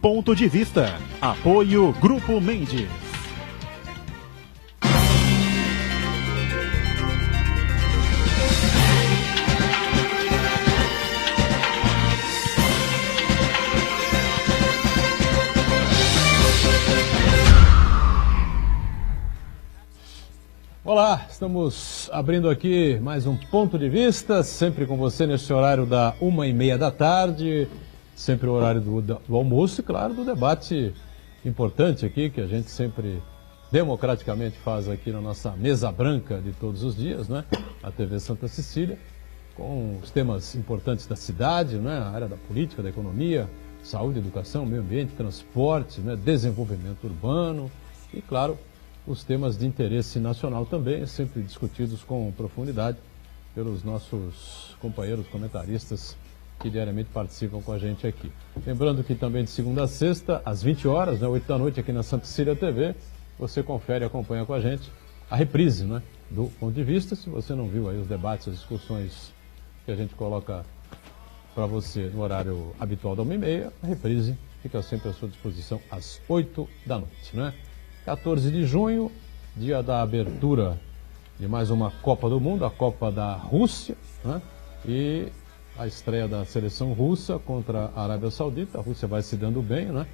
Ponto de Vista. Apoio Grupo Mendes. Olá, estamos abrindo aqui mais um Ponto de Vista, sempre com você nesse horário da 1h30 da tarde, sempre o horário do almoço e, claro, do debate importante aqui, que a gente sempre democraticamente faz aqui na nossa mesa branca de todos os dias, né? A TV Santa Cecília, com os temas importantes da cidade, né? A área da política, da economia, saúde, educação, meio ambiente, transporte, né? Desenvolvimento urbano e, claro, os temas de interesse nacional também, sempre discutidos com profundidade pelos nossos companheiros comentaristas que diariamente participam com a gente aqui. Lembrando que também de segunda a sexta, às 20 horas, né, 8 da noite, aqui na Santa Cecília TV, você confere e acompanha com a gente a reprise, né, do Ponto de Vista. Se você não viu aí os debates, as discussões que a gente coloca para você no horário habitual da 1h30, a reprise fica sempre à sua disposição às 8 da noite, né? 14 de junho, dia da abertura de mais uma Copa do Mundo, a Copa da Rússia, né? E a estreia da seleção russa contra a Arábia Saudita. A Rússia vai se dando bem, né?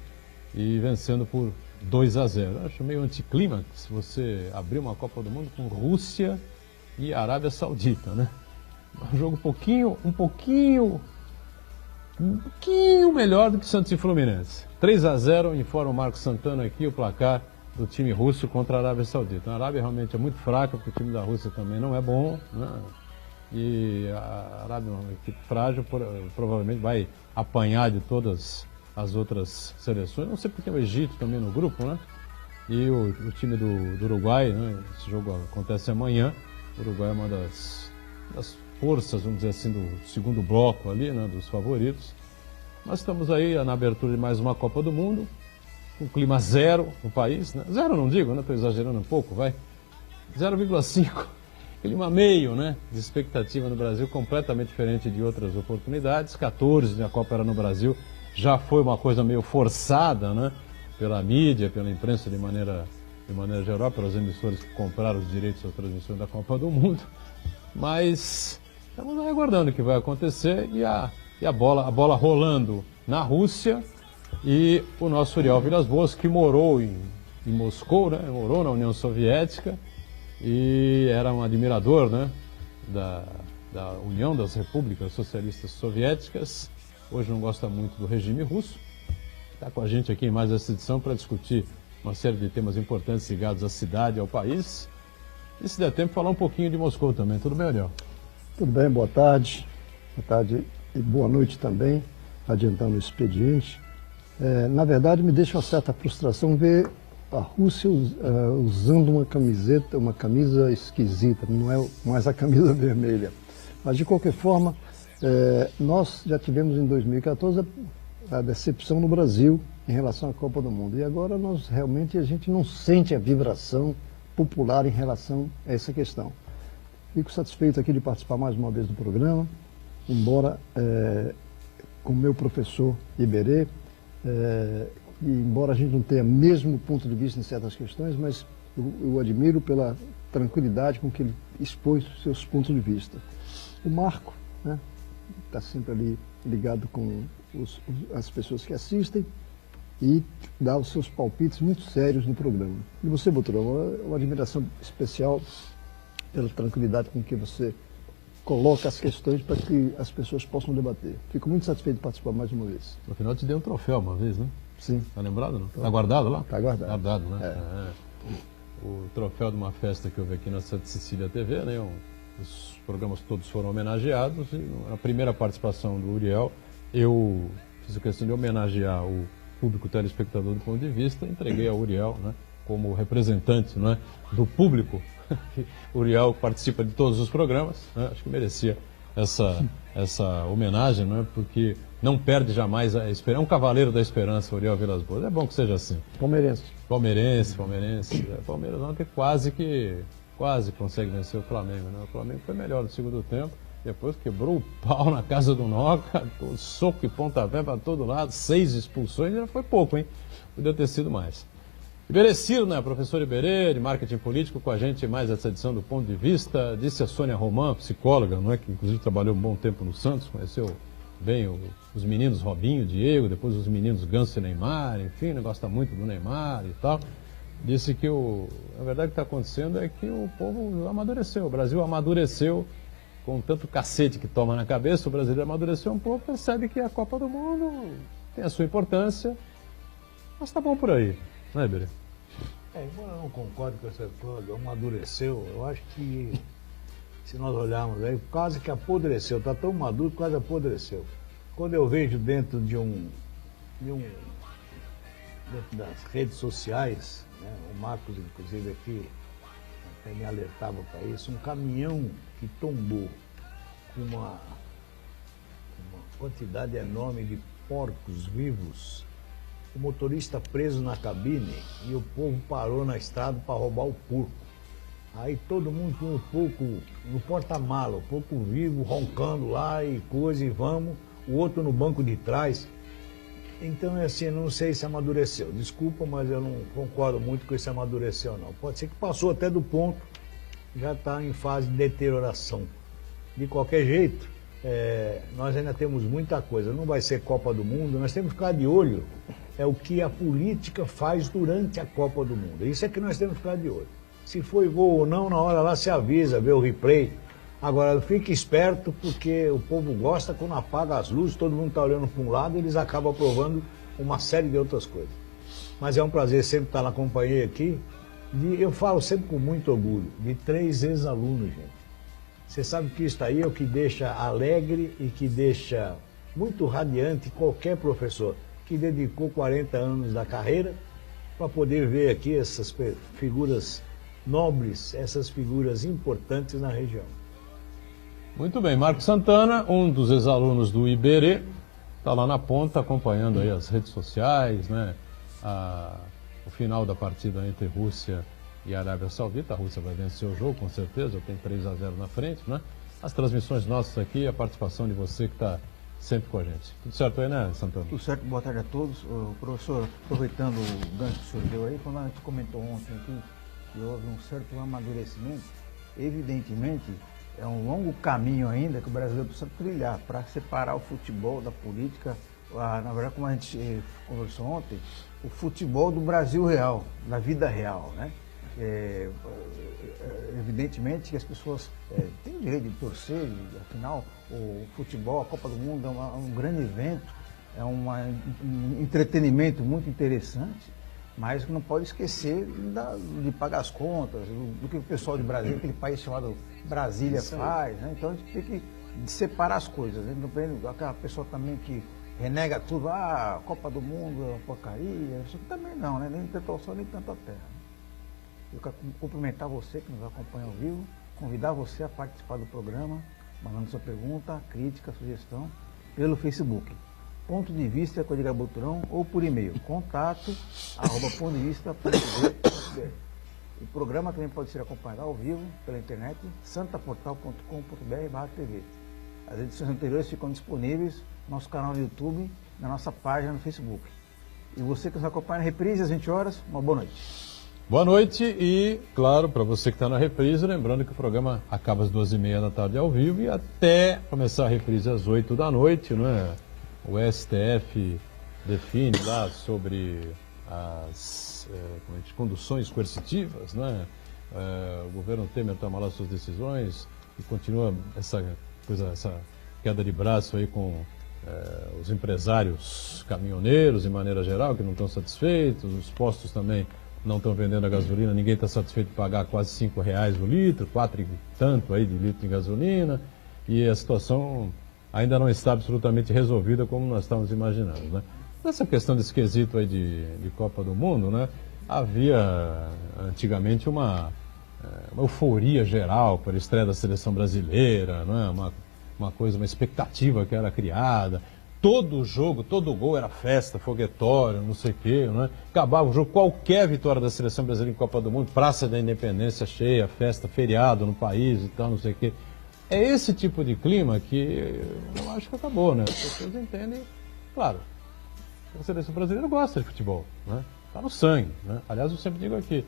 E vencendo por 2-0. Acho meio anticlímax você abrir uma Copa do Mundo com Rússia e Arábia Saudita, né? Um jogo um pouquinho melhor do que Santos e Fluminense. 3-0, informa o Marcos Santana aqui, o placar do time russo contra a Arábia Saudita. A Arábia realmente é muito fraca, porque o time da Rússia também não é bom, né? E a Arábia é uma equipe frágil, provavelmente vai apanhar de todas as outras seleções. Não sei porque o Egito também no grupo, né? E o time do Uruguai, né? Esse jogo acontece amanhã. O Uruguai é uma das forças, vamos dizer assim, do segundo bloco ali, né? Dos favoritos. Nós estamos aí na abertura de mais uma Copa do Mundo, com clima zero no país, né? Zero não digo, né? Estou exagerando um pouco, vai. 0,5, clima meio, né? De expectativa no Brasil, completamente diferente de outras oportunidades. 14, a Copa era no Brasil, já foi uma coisa meio forçada, né? Pela mídia, pela imprensa de maneira geral, pelos emissores que compraram os direitos da transmissão da Copa do Mundo. Mas estamos aí aguardando o que vai acontecer e a bola rolando na Rússia. E o nosso Uriel Vilas Boas, que morou em Moscou, né? Morou na União Soviética e era um admirador, né? da União das Repúblicas Socialistas Soviéticas. Hoje não gosta muito do regime russo. Está com a gente aqui em mais essa edição para discutir uma série de temas importantes ligados à cidade e ao país. E se der tempo, falar um pouquinho de Moscou também. Tudo bem, Uriel? Tudo bem, boa tarde. Boa tarde e boa noite também, adiantando o expediente. Na verdade, me deixa uma certa frustração ver a Rússia usando uma camisa esquisita, não é mais a camisa vermelha. Mas, de qualquer forma, nós já tivemos em 2014 a decepção no Brasil em relação à Copa do Mundo. E agora a gente não sente a vibração popular em relação a essa questão. Fico satisfeito aqui de participar mais uma vez do programa, embora com o meu professor Iberê, e embora a gente não tenha mesmo ponto de vista em certas questões, mas eu admiro pela tranquilidade com que ele expôs seus pontos de vista. O Marco, né, está sempre ali ligado com as pessoas que assistem e dá os seus palpites muito sérios no programa. E você, Boturão, uma admiração especial pela tranquilidade com que você coloca as questões para que as pessoas possam debater. Fico muito satisfeito de participar mais uma vez. No final te dei um troféu uma vez, né? Sim. Tá lembrado, não? Tá guardado lá? Tá guardado. Guardado, né? O troféu de uma festa que houve aqui na Santa Cecília TV, né? Os programas todos foram homenageados e na primeira participação do Uriel, eu fiz a questão de homenagear o público telespectador do Ponto de Vista, entreguei ao Uriel, né? Como representante, né, do público. O Uriel participa de todos os programas, né? Acho que merecia essa homenagem, né? Porque não perde jamais a esperança. É um cavaleiro da esperança, Uriel Vilas Boas. É bom que seja assim. Palmeirense. Palmeiras ontem quase consegue vencer o Flamengo, né? O Flamengo foi melhor no segundo tempo. depois quebrou o pau na casa do Noca, soco e pontapé para todo lado, 6 expulsões, já foi pouco, hein? Podia ter sido mais. Iberê Ciro, né? Professor Iberê, de marketing político, com a gente mais essa edição do Ponto de Vista. Disse a Sônia Román, psicóloga, não é? Que inclusive trabalhou um bom tempo no Santos, conheceu bem os meninos Robinho, Diego, depois os meninos Ganso e Neymar, enfim, gosta muito do Neymar e tal. Disse que a verdade que está acontecendo é que o povo amadureceu, o Brasil amadureceu com tanto cacete que toma na cabeça, o brasileiro amadureceu um pouco, percebe que a Copa do Mundo tem a sua importância, mas tá bom por aí, não é, Iberê? Embora eu não concordo com essa coisa, amadureceu, eu acho que se nós olharmos aí, quase que apodreceu, está tão maduro que quase apodreceu. Quando eu vejo dentro dentro das redes sociais, né, o Marcos inclusive aqui até me alertava para isso, um caminhão que tombou com uma quantidade enorme de porcos vivos, o motorista preso na cabine e o povo parou na estrada para roubar o porco. Aí todo mundo com um pouco no porta-mala, o porco vivo, roncando lá e coisa, e vamos, o outro no banco de trás. Então é assim, eu não sei se amadureceu. Desculpa, mas eu não concordo muito com esse amadureceu, não. Pode ser que passou até do ponto, já está em fase de deterioração. De qualquer jeito, nós ainda temos muita coisa. Não vai ser Copa do Mundo, nós temos que ficar de olho. É o que a política faz durante a Copa do Mundo. Isso é que nós temos que ficar de olho. Se foi gol ou não, na hora lá se avisa, vê o replay. Agora, fique esperto, porque o povo gosta quando apaga as luzes, todo mundo está olhando para um lado e eles acabam aprovando uma série de outras coisas. Mas é um prazer sempre estar na companhia aqui. Eu falo sempre com muito orgulho, de 3 ex-alunos, gente. Você sabe que isso aí é o que deixa alegre e que deixa muito radiante qualquer professor que dedicou 40 anos da carreira para poder ver aqui essas figuras nobres, essas figuras importantes na região. Muito bem, Marcos Santana, um dos ex-alunos do Iberê, está lá na ponta acompanhando aí as redes sociais, né? O final da partida entre Rússia e Arábia Saudita. A Rússia vai vencer o jogo, com certeza, tem 3-0 na frente, né? As transmissões nossas aqui, a participação de você que está sempre com a gente. Tudo certo aí, né, Santana? Tudo certo, boa tarde a todos. Professor, aproveitando o gancho que o senhor deu aí, quando a gente comentou ontem aqui que houve um certo amadurecimento, evidentemente é um longo caminho ainda que o brasileiro precisa trilhar para separar o futebol da política. Na verdade, como a gente conversou ontem, o futebol do Brasil real, da vida real, né? Evidentemente que as pessoas têm o direito de torcer, e, afinal, o futebol, a Copa do Mundo é um grande evento, é um entretenimento muito interessante, mas que não pode esquecer de pagar as contas, do que o pessoal de Brasília, aquele país chamado Brasília faz, né? Então a gente tem que separar as coisas, né? Aquela pessoa também que renega tudo, a Copa do Mundo é uma porcaria, isso também não, né? Nem tanto ao sol, nem tanto à terra. Eu quero cumprimentar você que nos acompanha ao vivo, convidar você a participar do programa, mandando sua pergunta, crítica, sugestão, pelo Facebook. Ponto de Vista com Edgar Boturão ou por e-mail, contato@pontodevista.br. O programa também pode ser acompanhado ao vivo pela internet, santaportal.com.br/tv. As edições anteriores ficam disponíveis no nosso canal no YouTube, na nossa página no Facebook. E você que nos acompanha na reprise às 20 horas, uma boa noite. Boa noite e, claro, para você que está na reprise, lembrando que o programa acaba às 2h30 da tarde ao vivo e até começar a reprise às 8 da noite, não é? O STF define lá sobre as conduções coercitivas, né? O governo Temer toma lá suas decisões e continua essa queda de braço aí com os empresários caminhoneiros, de maneira geral, que não estão satisfeitos, os postos também não estão vendendo a gasolina, ninguém está satisfeito de pagar quase R$5 o litro, 4 e tanto aí de litro de gasolina, e a situação ainda não está absolutamente resolvida como nós estávamos imaginando, né? Nessa questão desse quesito aí de Copa do Mundo, né? Havia antigamente uma euforia geral pela estreia da seleção brasileira, né? Uma expectativa que era criada. Todo jogo, todo gol era festa, foguetório, não sei o quê, né? Acabava o jogo, qualquer vitória da seleção brasileira em Copa do Mundo, Praça da Independência cheia, festa, feriado no país e tal, não sei o quê. é esse tipo de clima que eu acho que acabou, né? As pessoas entendem, claro, a seleção brasileira gosta de futebol, né? Está no sangue, né? Aliás, eu sempre digo aqui,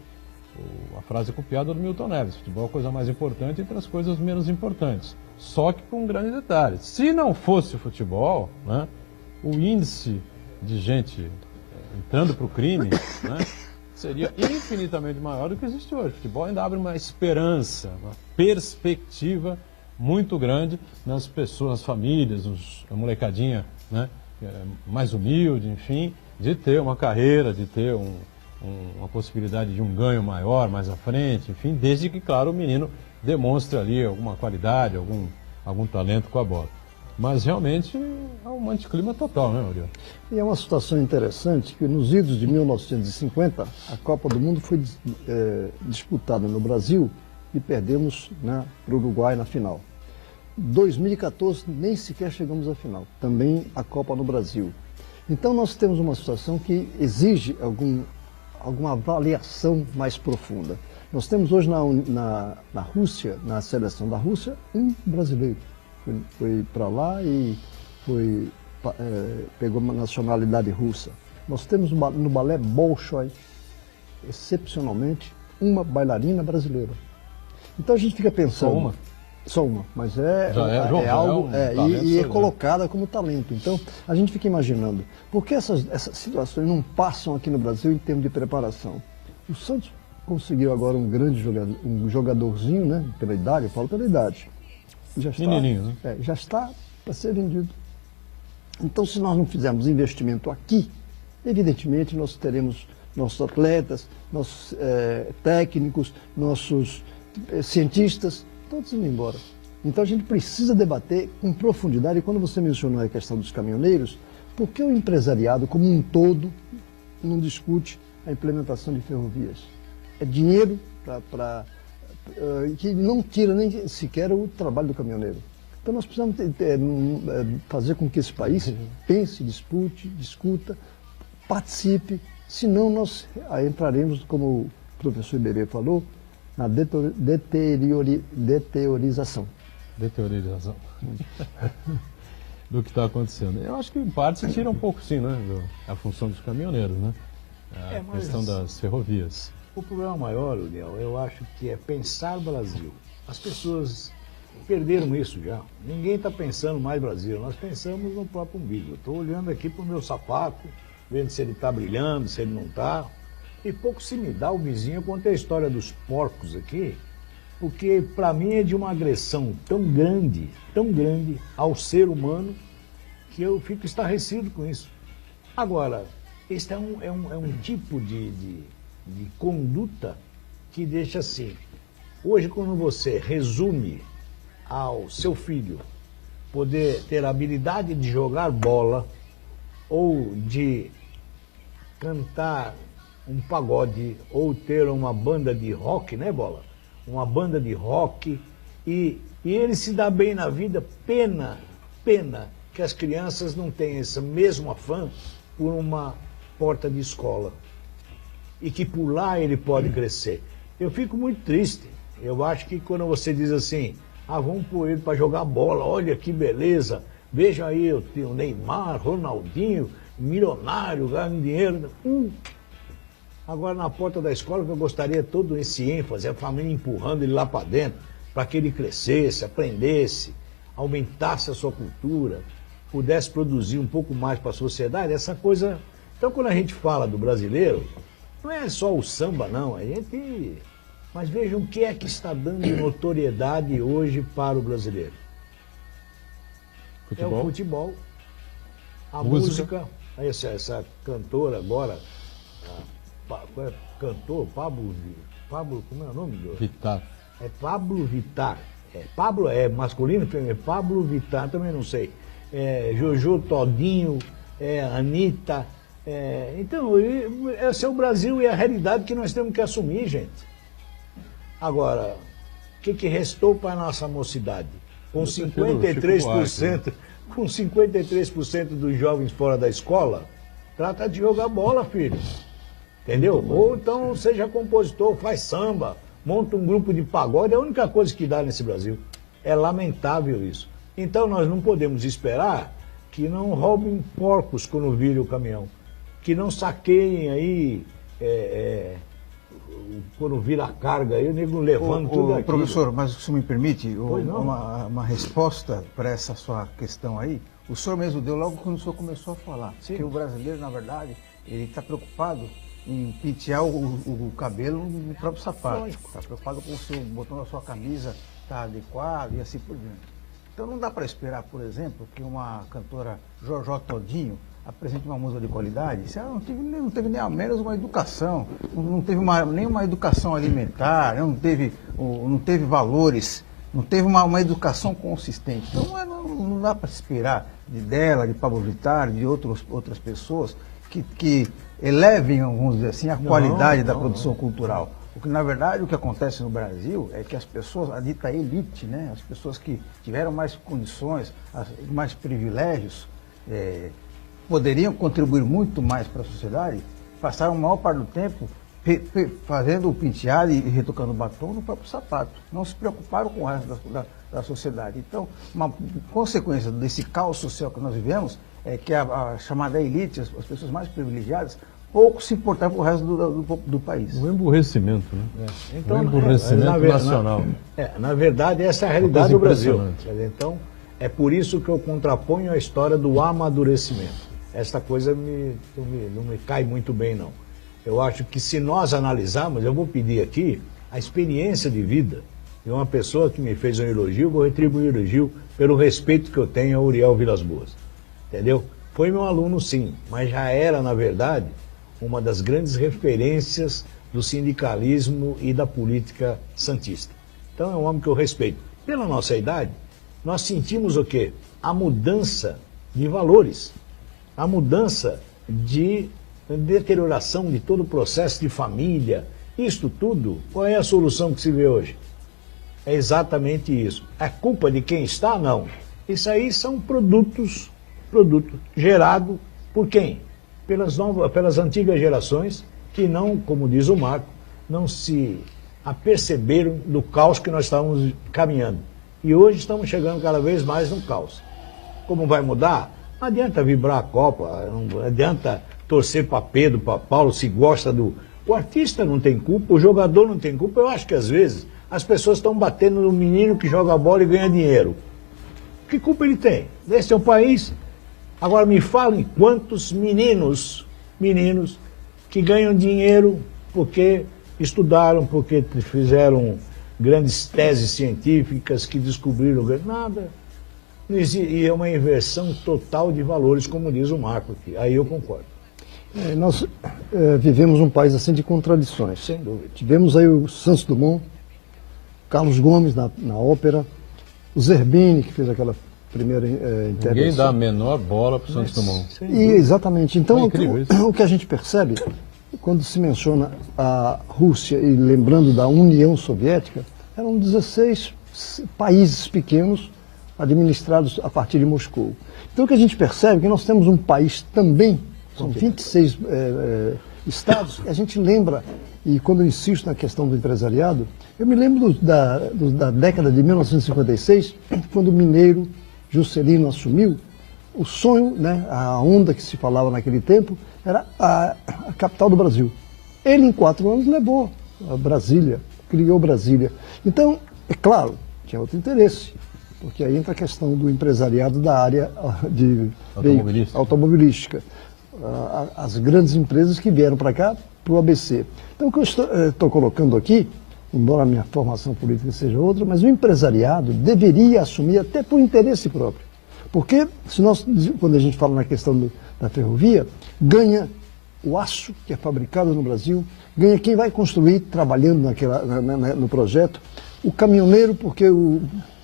a frase copiada do Milton Neves, futebol é a coisa mais importante entre as coisas menos importantes. Só que com um grande detalhe, se não fosse o futebol, né, o índice de gente entrando para o crime, né, seria infinitamente maior do que existe hoje. O futebol ainda abre uma esperança, uma perspectiva muito grande nas pessoas, nas famílias, a molecadinha, né, mais humilde, enfim, de ter uma carreira, de ter uma possibilidade de um ganho maior mais à frente, enfim, desde que, claro, o menino demonstre ali alguma qualidade, algum talento com a bola. Mas realmente é um anticlima total, né, Maurício? E é uma situação interessante que nos idos de 1950, a Copa do Mundo foi disputada no Brasil e perdemos, né, para o Uruguai na final. 2014 nem sequer chegamos à final, também a Copa no Brasil. Então nós temos uma situação que exige alguma avaliação mais profunda. Nós temos hoje na Rússia, na seleção da Rússia, um brasileiro. Foi para lá e pegou uma nacionalidade russa. Nós temos no balé Bolshoi, excepcionalmente, uma bailarina brasileira. Então a gente fica pensando... Só uma? Só uma, mas é algo e é colocada como talento. Então a gente fica imaginando, por que essas situações não passam aqui no Brasil em termos de preparação? O Santos conseguiu agora um grande jogador, um jogadorzinho, né? Pela idade, eu falo pela idade. Já está, menininho, né? Já está para ser vendido. Então, se nós não fizermos investimento aqui, evidentemente nós teremos nossos atletas, nossos técnicos, nossos cientistas, todos indo embora. Então a gente precisa debater com profundidade, e quando você mencionou a questão dos caminhoneiros, por que o empresariado como um todo não discute a implementação de ferrovias? É dinheiro que não tira nem sequer o trabalho do caminhoneiro. Então nós precisamos fazer com que esse país pense, discuta, participe, senão nós entraremos, como o professor Iberê falou, na deteriorização. Deteriorização. Do que está acontecendo. Eu acho que em parte se tira um pouco, sim, né, a função dos caminhoneiros, né? A questão das ferrovias. O problema maior, Uriel, eu acho que é pensar Brasil. As pessoas perderam isso já. Ninguém está pensando mais Brasil. Nós pensamos no próprio umbigo. Estou olhando aqui para o meu sapato, vendo se ele está brilhando, se ele não está. E pouco se me dá o vizinho. Eu contei a história dos porcos aqui, porque para mim é de uma agressão tão grande ao ser humano, que eu fico estarrecido com isso. Agora, este é um tipo de conduta que deixa assim. Hoje, quando você resume ao seu filho poder ter a habilidade de jogar bola ou de cantar um pagode ou ter uma banda de rock, né, Bola? Uma banda de rock e ele se dá bem na vida, pena que as crianças não têm esse mesmo afã por uma porta de escola e que por lá ele pode crescer. Eu fico muito triste. Eu acho que quando você diz assim, vamos pôr ele para jogar bola, olha que beleza, veja aí o Neymar, Ronaldinho, milionário, ganhando dinheiro. Agora na porta da escola que eu gostaria todo esse ênfase, a família empurrando ele lá para dentro, para que ele crescesse, aprendesse, aumentasse a sua cultura, pudesse produzir um pouco mais para a sociedade, essa coisa. Então quando a gente fala do brasileiro, não é só o samba não, mas vejam o que é que está dando notoriedade hoje para o brasileiro. Futebol? É o futebol, a música, essa cantora agora, cantor, Pablo, como é o nome? Vittar. É Pablo Vittar. Pablo é masculino, é Pablo Vittar, também não sei. Jojo Todinho, Anitta. Então, esse é o Brasil e a realidade que nós temos que assumir, gente. Agora, o que restou para a nossa mocidade? Com 53% dos jovens fora da escola, trata de jogar bola, filho. Entendeu? Ou então seja compositor, faz samba, monta um grupo de pagode, é a única coisa que dá nesse Brasil. É lamentável isso. Então nós não podemos esperar que não roubem porcos quando virem o caminhão, que não saqueiem aí quando vira a carga, aí o nego levando tudo aquilo. Professor, mas se me permite, Pois não. uma resposta para essa sua questão aí, o senhor mesmo deu logo quando o senhor começou a falar, Sim. que o brasileiro, na verdade, ele está preocupado em pentear o cabelo no próprio sapato. Lógico. Está preocupado com o botão da sua camisa está adequado e assim por diante. Então não dá para esperar, por exemplo, que uma cantora Jorjó Todinho apresente uma música de qualidade se ela não teve nem ao menos uma educação, não teve nenhuma educação alimentar, não teve valores, não teve uma educação consistente. Então não dá para esperar dela, de Pablo Vittar, de outras pessoas que elevem, vamos dizer assim, a qualidade da produção cultural. Porque, na verdade, o que acontece no Brasil é que as pessoas, a dita elite, né, as pessoas que tiveram mais condições, mais privilégios, poderiam contribuir muito mais para a sociedade, passaram a maior parte do tempo fazendo o penteado e retocando o batom no próprio sapato. Não se preocuparam com o resto da sociedade. Então, uma consequência desse caos social que nós vivemos é que a chamada elite, as pessoas mais privilegiadas, pouco se importavam com o resto do país. Um emburrecimento, né? Então, um emburrecimento nacional. Na verdade, essa é a realidade do Brasil. Então, é por isso que eu contraponho a história do amadurecimento. Esta coisa não me cai muito bem, não. Eu acho que se nós analisarmos, eu vou pedir aqui a experiência de vida de uma pessoa que me fez um elogio, vou retribuir o elogio pelo respeito que eu tenho a Uriel Vilas Boas. Entendeu? Foi meu aluno, sim, mas já era, na verdade, uma das grandes referências do sindicalismo e da política santista. Então é um homem que eu respeito. Pela nossa idade, nós sentimos o quê? A mudança de valores, a mudança de deterioração de todo o processo de família. Isto tudo, qual é a solução que se vê hoje? É exatamente isso. É culpa de quem está? Não. Isso aí são produtos gerados por quem? Pelas antigas gerações que não, como diz o Marco, não se aperceberam do caos que nós estávamos caminhando. E hoje estamos chegando cada vez mais no caos. Como vai mudar? Não adianta vibrar a Copa, não adianta torcer para Pedro, para Paulo, se gosta do... O artista não tem culpa, o jogador não tem culpa. Eu acho que às vezes as pessoas estão batendo no menino que joga bola e ganha dinheiro. Que culpa ele tem? Esse é o país. Agora me falem quantos meninos que ganham dinheiro porque estudaram, porque fizeram grandes teses científicas, que descobriram nada. E é uma inversão total de valores, como diz o Marco aqui. Aí eu concordo. Nós vivemos um país assim de contradições. Sem dúvida. Tivemos aí o Santos Dumont, Carlos Gomes na ópera, o Zerbini, que fez aquela primeira intervenção. Ninguém dá a menor bola para o Santos Dumont. Exatamente. Então, É o que a gente percebe, quando se menciona a Rússia e lembrando da União Soviética, eram 16 países pequenos administrados a partir de Moscou. Então, o que a gente percebe é que nós temos um país também, são 26 estados, que a gente lembra, e quando eu insisto na questão do empresariado, eu me lembro da década de 1956, quando o mineiro Juscelino assumiu, o sonho, né, a onda que se falava naquele tempo, era a capital do Brasil. Ele, em 4 anos, levou a Brasília, criou Brasília. Então, é claro, tinha outro interesse, porque aí entra a questão do empresariado da área de automobilística. As grandes empresas que vieram para cá, para o ABC. Então, o que eu estou colocando aqui, embora a minha formação política seja outra, mas o empresariado deveria assumir até por interesse próprio. Porque, quando a gente fala na questão da ferrovia, ganha o aço que é fabricado no Brasil, ganha quem vai construir trabalhando no projeto, o caminhoneiro, porque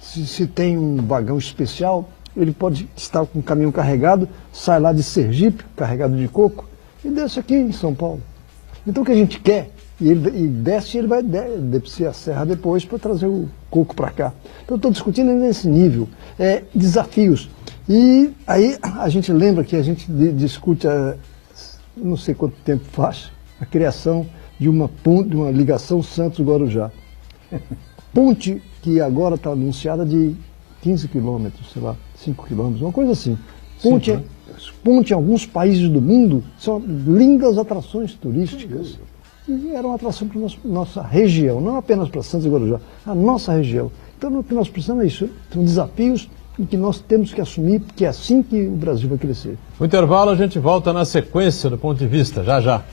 se tem um vagão especial, ele pode estar com um caminhão carregado, sai lá de Sergipe, carregado de coco, e desce aqui em São Paulo. Então o que a gente quer, e desce, ele vai descer a serra depois para trazer o coco para cá. Então estou discutindo nesse nível, desafios. E aí a gente lembra que a gente discute, não sei quanto tempo faz, a criação de uma ligação Santos-Guarujá. Ponte que agora está anunciada de 15 quilômetros, sei lá, 5 quilômetros, uma coisa assim. Ponte, ponte em alguns países do mundo são lindas atrações turísticas. E era uma atração para nossa região, não apenas para Santos e Guarujá, a nossa região. Então o que nós precisamos é isso, são desafios em que nós temos que assumir, porque é assim que o Brasil vai crescer. No intervalo a gente volta na sequência do Ponto de Vista, já já.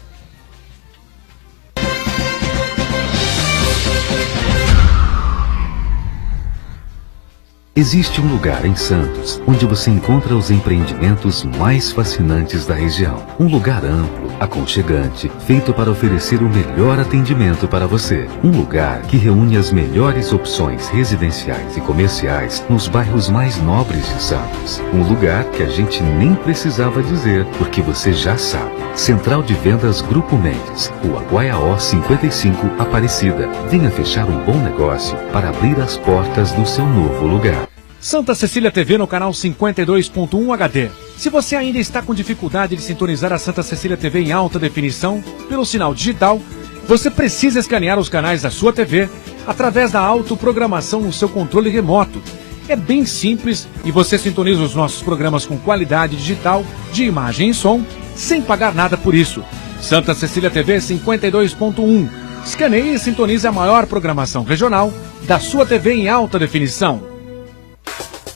Existe um lugar em Santos onde você encontra os empreendimentos mais fascinantes da região. Um lugar amplo, aconchegante, feito para oferecer o melhor atendimento para você. Um lugar que reúne as melhores opções residenciais e comerciais nos bairros mais nobres de Santos. Um lugar que a gente nem precisava dizer, porque você já sabe. Central de Vendas Grupo Mendes, Rua Guaiaó 55, Aparecida. Venha fechar um bom negócio para abrir as portas do seu novo lugar. Santa Cecília TV no canal 52.1 HD. Se você ainda está com dificuldade de sintonizar a Santa Cecília TV em alta definição pelo sinal digital, você precisa escanear os canais da sua TV através da autoprogramação no seu controle remoto. É bem simples e você sintoniza os nossos programas com qualidade digital, de imagem e som, sem pagar nada por isso. Santa Cecília TV 52.1. Escaneie e sintonize a maior programação regional da sua TV em alta definição.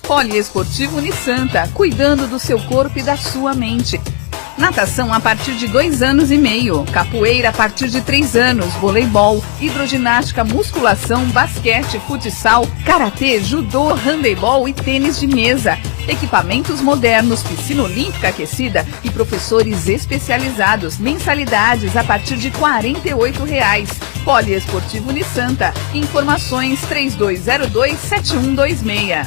Poliesportivo Unisanta, cuidando do seu corpo e da sua mente. Natação a partir de 2 anos e meio, capoeira a partir de 3 anos, voleibol, hidroginástica, musculação, basquete, futsal, karatê, judô, handebol e tênis de mesa. Equipamentos modernos, piscina olímpica aquecida e professores especializados. Mensalidades a partir de R$ 48,00. Poliesportivo Unisanta. Informações 3202-7126.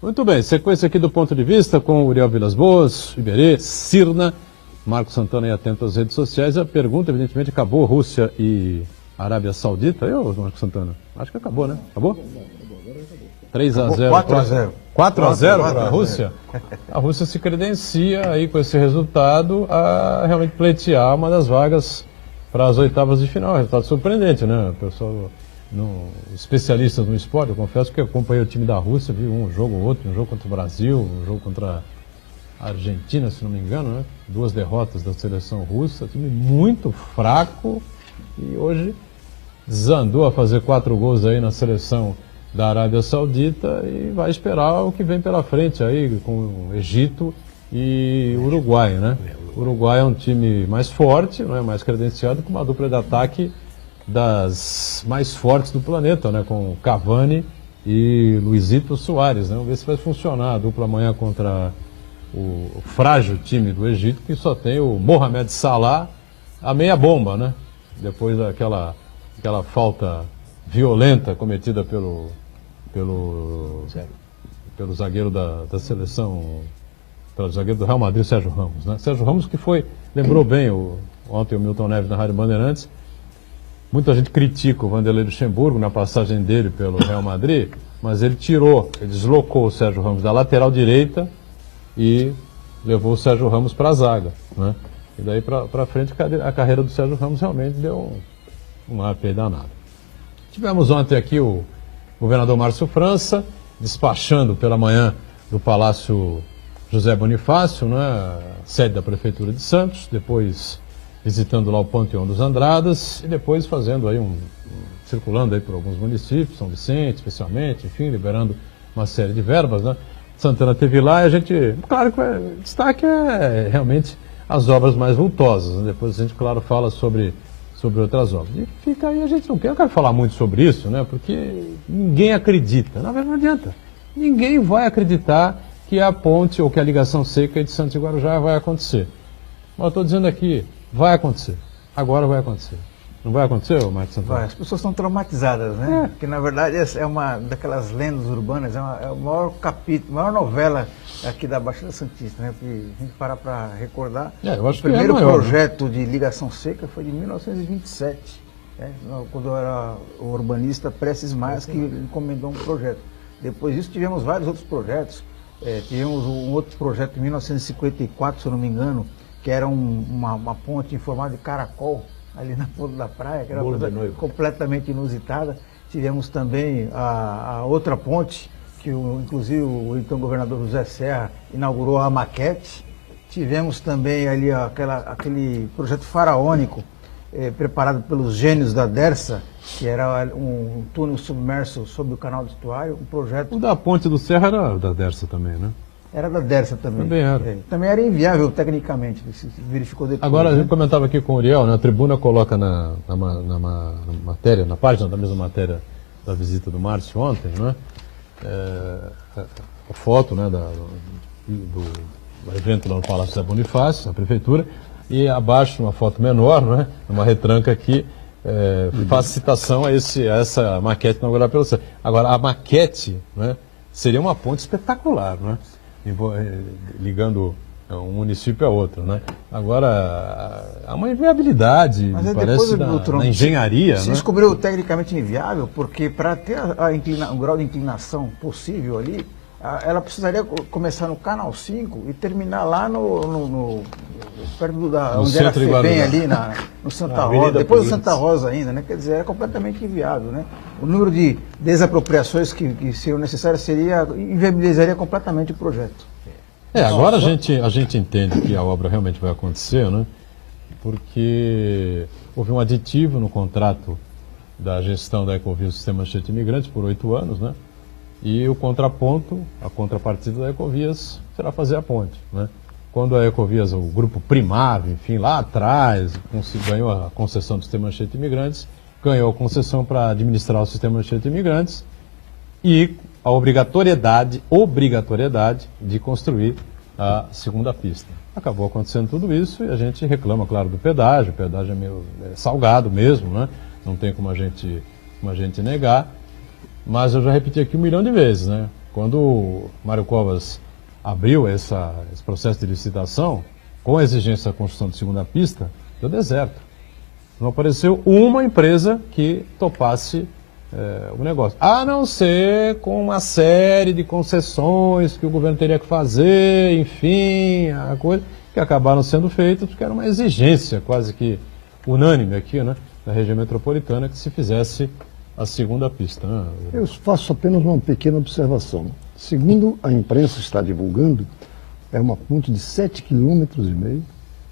Muito bem, sequência aqui do Ponto de Vista com Uriel Vilas Boas, Iberê, Cirna, Marcos Santana e atento às redes sociais. A pergunta, evidentemente, acabou Rússia e Arábia Saudita? Marcos Santana? Acho que acabou, né? Acabou? 3-0. 4-0. 4-0 para a Rússia? A Rússia se credencia aí com esse resultado a realmente pleitear uma das vagas para as oitavas de final. Resultado surpreendente, né? O pessoal, especialistas no esporte, eu confesso que acompanhei o time da Rússia, vi um jogo ou outro, um jogo contra o Brasil, um jogo contra a Argentina, se não me engano, né? 2 derrotas da seleção russa, time muito fraco e hoje desandou a fazer 4 gols aí na seleção da Arábia Saudita e vai esperar o que vem pela frente aí com o Egito e o Uruguai, né? O Uruguai é um time mais forte, não é, mais credenciado, com uma dupla de ataque das mais fortes do planeta, né? Com Cavani e Luizito Soares, né? Vamos ver se vai funcionar a dupla amanhã contra o frágil time do Egito, que só tem o Mohamed Salah, a meia bomba, né? Depois daquela falta violenta cometida pelo zagueiro da seleção, pelo zagueiro do Real Madrid, Sérgio Ramos, né? Sérgio Ramos que lembrou bem ontem o Milton Neves na Rádio Bandeirantes. Muita gente critica o Vanderlei Luxemburgo na passagem dele pelo Real Madrid, mas ele deslocou o Sérgio Ramos da lateral direita e levou o Sérgio Ramos para a zaga, né? E daí para frente a carreira do Sérgio Ramos realmente deu um up danado. Tivemos ontem aqui o governador Márcio França despachando pela manhã do Palácio José Bonifácio, né, sede da Prefeitura de Santos, depois visitando lá o Panteão dos Andradas e depois fazendo aí circulando aí por alguns municípios, São Vicente especialmente, enfim, liberando uma série de verbas, né? Santana teve lá e a gente, claro que o destaque é realmente as obras mais vultosas, né? Depois a gente, claro, fala sobre outras obras. E fica aí, a gente não quer falar muito sobre isso, né? Porque ninguém acredita, na verdade não adianta. Ninguém vai acreditar que a ponte ou que a ligação seca de Santos e Guarujá vai acontecer. Mas eu estou dizendo aqui, vai acontecer. Agora vai acontecer. Não vai acontecer, Marcos Santana? As pessoas estão traumatizadas, né? Porque na verdade é uma daquelas lendas urbanas, é o maior capítulo, a maior novela aqui da Baixada Santista, né? Porque a gente para recordar, eu acho o primeiro que é maior, projeto, né, de ligação seca foi de 1927, né? Quando era o urbanista Prestes Maia que encomendou um projeto. Depois disso tivemos vários outros projetos, tivemos um outro projeto em 1954, se eu não me engano, que era uma ponte em formato de caracol, ali na ponta da praia, que era uma coisa completamente inusitada. Tivemos também a outra ponte, que inclusive o então governador José Serra inaugurou a maquete. Tivemos também ali aquele projeto faraônico, preparado pelos gênios da Dersa, que era um túnel submerso sobre o canal do estuário, um projeto... O da Ponte do Serra era da Dersa também, né? Era da Dersa também. Também era. Também era inviável tecnicamente, se verificou depois. Agora, a né? gente comentava aqui com o Uriel, né? A Tribuna coloca na matéria, na página da mesma matéria da visita do Márcio ontem, né? A foto, né, do evento lá no Palácio da Bonifácio, da Prefeitura, e abaixo, uma foto menor, né, uma retranca aqui, faz citação a essa maquete inaugurada pelo Serra. Agora, a maquete, né, seria uma ponte espetacular, né, ligando um município a outro, né? Agora, há uma inviabilidade, me parece, na engenharia. Se né? descobriu tecnicamente inviável, porque para ter o grau de inclinação possível ali, ela precisaria começar no Canal 5 e terminar lá perto da onde era a FEBEM, ali no Santa Rosa, depois do Santa Rosa ainda, né? Quer dizer, é completamente inviável, né? O número de desapropriações que seriam necessárias inviabilizaria completamente o projeto. Agora a gente entende que a obra realmente vai acontecer, né? Porque houve um aditivo no contrato da gestão da Ecovia, o Sistema Manchete Imigrantes, por 8 anos, né? E o contraponto, a contrapartida da Ecovias será fazer a ponte, né? Quando a Ecovias, o grupo primário, enfim, lá atrás, ganhou a concessão do Sistema Manchete Imigrantes, ganhou a concessão para administrar o Sistema Manchete Imigrantes e a obrigatoriedade de construir a segunda pista. Acabou acontecendo tudo isso e a gente reclama, claro, do pedágio. O pedágio é meio salgado mesmo, né? Não tem como a gente negar. Mas eu já repeti aqui 1 milhão de vezes, né? Quando o Mário Covas abriu esse processo de licitação, com a exigência da construção de segunda pista, deu deserto. Não apareceu uma empresa que topasse o negócio. A não ser com uma série de concessões que o governo teria que fazer, enfim, a coisa que acabaram sendo feitas, porque era uma exigência quase que unânime aqui, né, da região metropolitana, que se fizesse a segunda pista. Né? Eu faço apenas uma pequena observação. Segundo a imprensa está divulgando, é uma ponte de 7,5 km,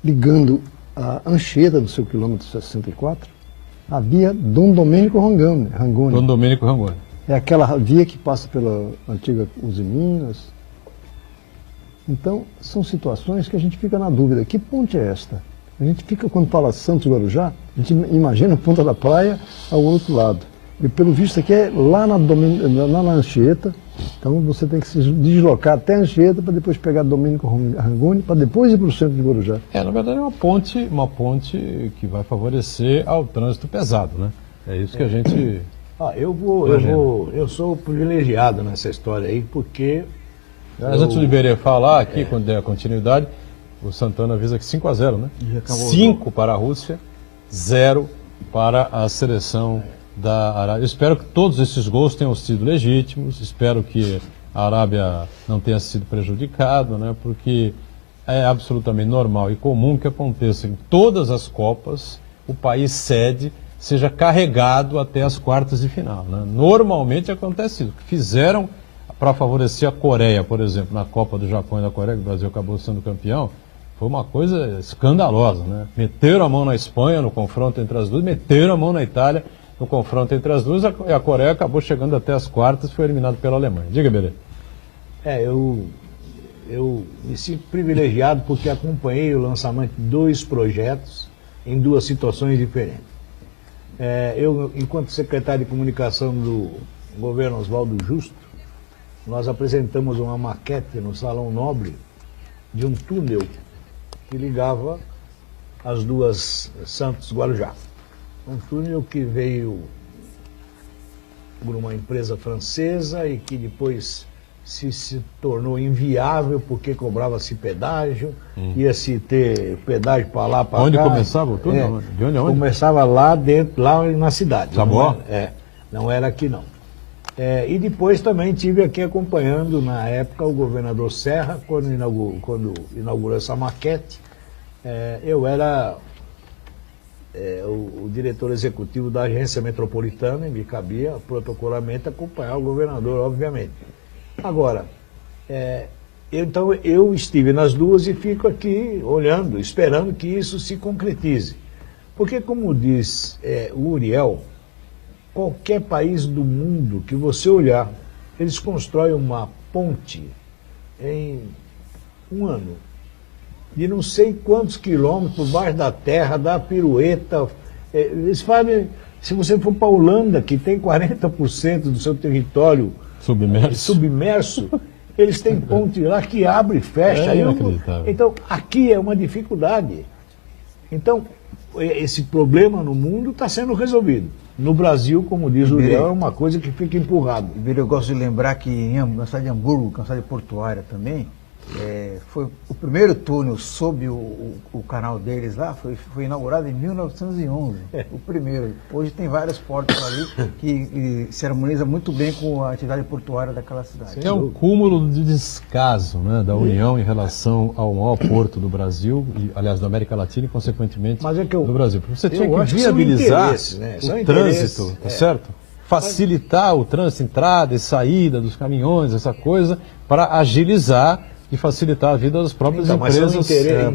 ligando a Anchieta do seu quilômetro 64, a via Dom Domênico Rangoni. Dom Domênico Rangoni. É aquela via que passa pela antiga Uzi Minas. Então, são situações que a gente fica na dúvida. Que ponte é esta? A gente fica, quando fala Santos Guarujá, a gente imagina a ponta da praia ao outro lado. E pelo visto aqui é lá na Anchieta, então você tem que se deslocar até Anchieta para depois pegar Domênico Rangoni, para depois ir para o centro de Guarujá. Na verdade é uma ponte que vai favorecer ao trânsito pesado, né? É isso que a gente... Eu sou privilegiado nessa história aí, porque... A gente deveria falar aqui, quando der a continuidade, o Santana avisa que 5-0, né? 5 para a Rússia, 0 para a seleção da Arábia. Eu espero que todos esses gols tenham sido legítimos, espero que a Arábia não tenha sido prejudicada, né? Porque é absolutamente normal e comum que aconteça em todas as Copas, o país sede seja carregado até as quartas de final, né? Normalmente acontece isso. O que fizeram para favorecer a Coreia, por exemplo, na Copa do Japão e da Coreia, que o Brasil acabou sendo campeão, foi uma coisa escandalosa, né? Meteram a mão na Espanha no confronto entre as duas, meteram a mão na Itália no confronto entre as duas, e a Coreia acabou chegando até as quartas e foi eliminado pela Alemanha. Diga, Belê. Eu me sinto privilegiado porque acompanhei o lançamento de 2 projetos em 2 situações diferentes. Eu, enquanto secretário de comunicação do governo Oswaldo Justo, nós apresentamos uma maquete no Salão Nobre de um túnel que ligava as 2 Santos Guarujá. Um túnel que veio por uma empresa francesa e que depois se tornou inviável porque cobrava-se pedágio, ia-se ter pedágio para lá, para cá. Onde começava o túnel? De onde? Começava lá dentro, lá na cidade. Sabó? Não era aqui não. E depois também tive aqui acompanhando, na época, o governador Serra, quando inaugurou essa maquete, eu era o diretor executivo da agência metropolitana e me cabia protocolamente acompanhar o governador, obviamente. Agora, então eu estive nas duas e fico aqui olhando, esperando que isso se concretize. Porque, como diz o Uriel, qualquer país do mundo que você olhar, eles constroem uma ponte em um ano, de não sei quantos quilômetros por baixo da terra, dá pirueta. Eles fazem, se você for para a Holanda, que tem 40% do seu território submerso, eles têm ponte lá que abre e fecha. Então, aqui é uma dificuldade. Então, esse problema no mundo está sendo resolvido. No Brasil, como diz o Uriel, é uma coisa que fica empurrado. Eu gosto de lembrar que na cidade de Hamburgo, que é uma cidade portuária também, foi o primeiro túnel sob o canal deles lá, foi inaugurado em 1911, o primeiro. Hoje tem vários portos ali que se harmoniza muito bem com a atividade portuária daquela cidade. É um cúmulo de descaso, né, da União em relação ao maior porto do Brasil, e, aliás, da América Latina e, consequentemente, do Brasil. Porque você tinha que viabilizar o trânsito, tá certo? Facilitar o trânsito, entrada e saída dos caminhões, essa coisa, para agilizar e facilitar a vida das próprias empresas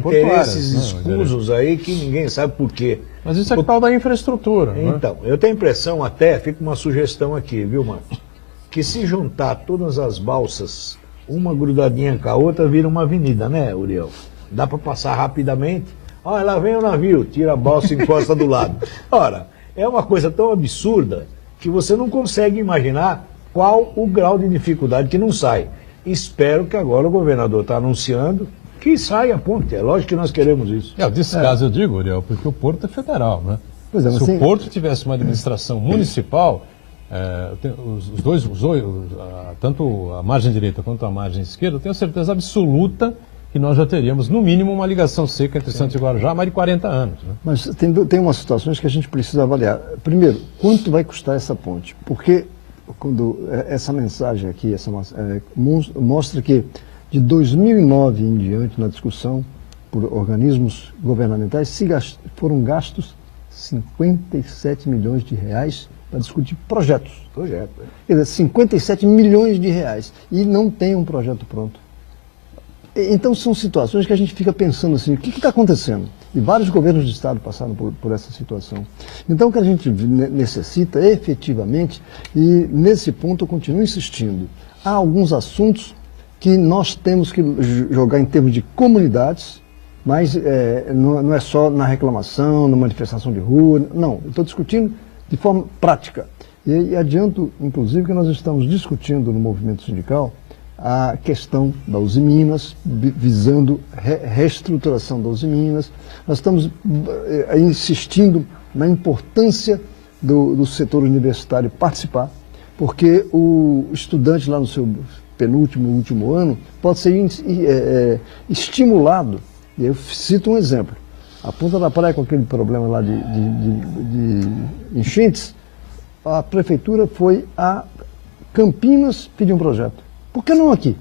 portuárias. Interesses escusos aí que ninguém sabe por quê. Mas isso é tal da infraestrutura. Então, eu tenho a impressão até, fica uma sugestão aqui, viu, Marcos? Que se juntar todas as balsas, uma grudadinha com a outra, vira uma avenida, né, Uriel? Dá para passar rapidamente. Olha, lá vem o navio, tira a balsa e encosta do lado. Ora, é uma coisa tão absurda que você não consegue imaginar qual o grau de dificuldade que não sai. Espero que agora o governador está anunciando que saia a ponte. É lógico que nós queremos isso. Eu disse caso, eu digo, Uriel, porque o porto é federal, né? Se o porto tivesse uma administração municipal, tanto a margem direita quanto a margem esquerda, eu tenho certeza absoluta que nós já teríamos, no mínimo, uma ligação seca entre Santos e Guarujá há mais de 40 anos. Né? Mas tem umas situações que a gente precisa avaliar. Primeiro, quanto vai custar essa ponte? Porque quando essa mensagem aqui mostra que de 2009 em diante, na discussão por organismos governamentais, foram gastos 57 milhões de reais para discutir projetos. Quer dizer, 57 milhões de reais. E não tem um projeto pronto. Então são situações que a gente fica pensando assim, o que está acontecendo? E vários governos de Estado passaram por essa situação. Então o que a gente necessita efetivamente, e nesse ponto eu continuo insistindo, há alguns assuntos que nós temos que jogar em termos de comunidades, mas não é só na reclamação, na manifestação de rua, não, eu estou discutindo de forma prática. E adianto, inclusive, que nós estamos discutindo no movimento sindical a questão da Uzi Minas, visando reestruturação da Uzi Minas. Nós estamos insistindo na importância do setor universitário participar, porque o estudante lá no seu último ano pode ser estimulado. E eu cito um exemplo. A Ponta da Praia, com aquele problema lá de enchentes, a prefeitura foi a Campinas pedir um projeto. Por que não aqui?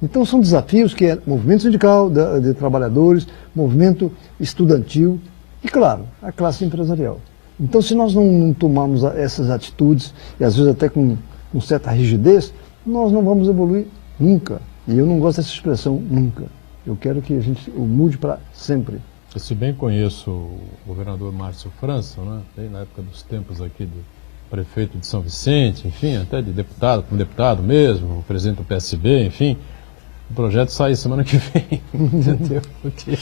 Então são desafios que é movimento sindical de trabalhadores, movimento estudantil e, claro, a classe empresarial. Então, se nós não tomarmos essas atitudes, e às vezes até com certa rigidez, nós não vamos evoluir nunca. E eu não gosto dessa expressão, nunca. Eu quero que a gente mude para sempre. Eu, se bem conheço o governador Márcio França, né? Na época dos tempos aqui do prefeito de São Vicente, enfim, até de deputado, como deputado mesmo, o presidente do PSB, enfim, o projeto sai semana que vem, entendeu? Porque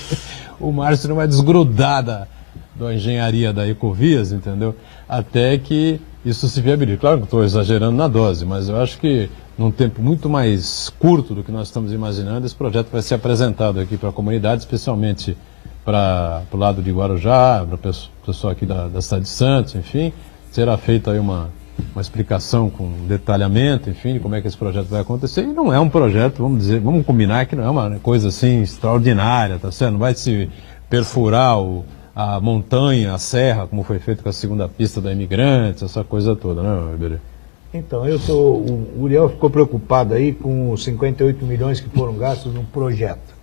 o Márcio não vai desgrudar da engenharia da Ecovias, entendeu? Até que isso se viabilize. Claro que estou exagerando na dose, mas eu acho que num tempo muito mais curto do que nós estamos imaginando, esse projeto vai ser apresentado aqui para a comunidade, especialmente para o lado de Guarujá, para o pessoal aqui da cidade de Santos, enfim. Será feita aí uma explicação com detalhamento, enfim, de como é que esse projeto vai acontecer. E não é um projeto, vamos combinar que não é uma coisa assim extraordinária, tá certo? Não vai se perfurar a montanha, a serra, como foi feito com a segunda pista da Imigrantes, essa coisa toda, né, Iberê? Então, o Uriel ficou preocupado aí com os 58 milhões que foram gastos no projeto.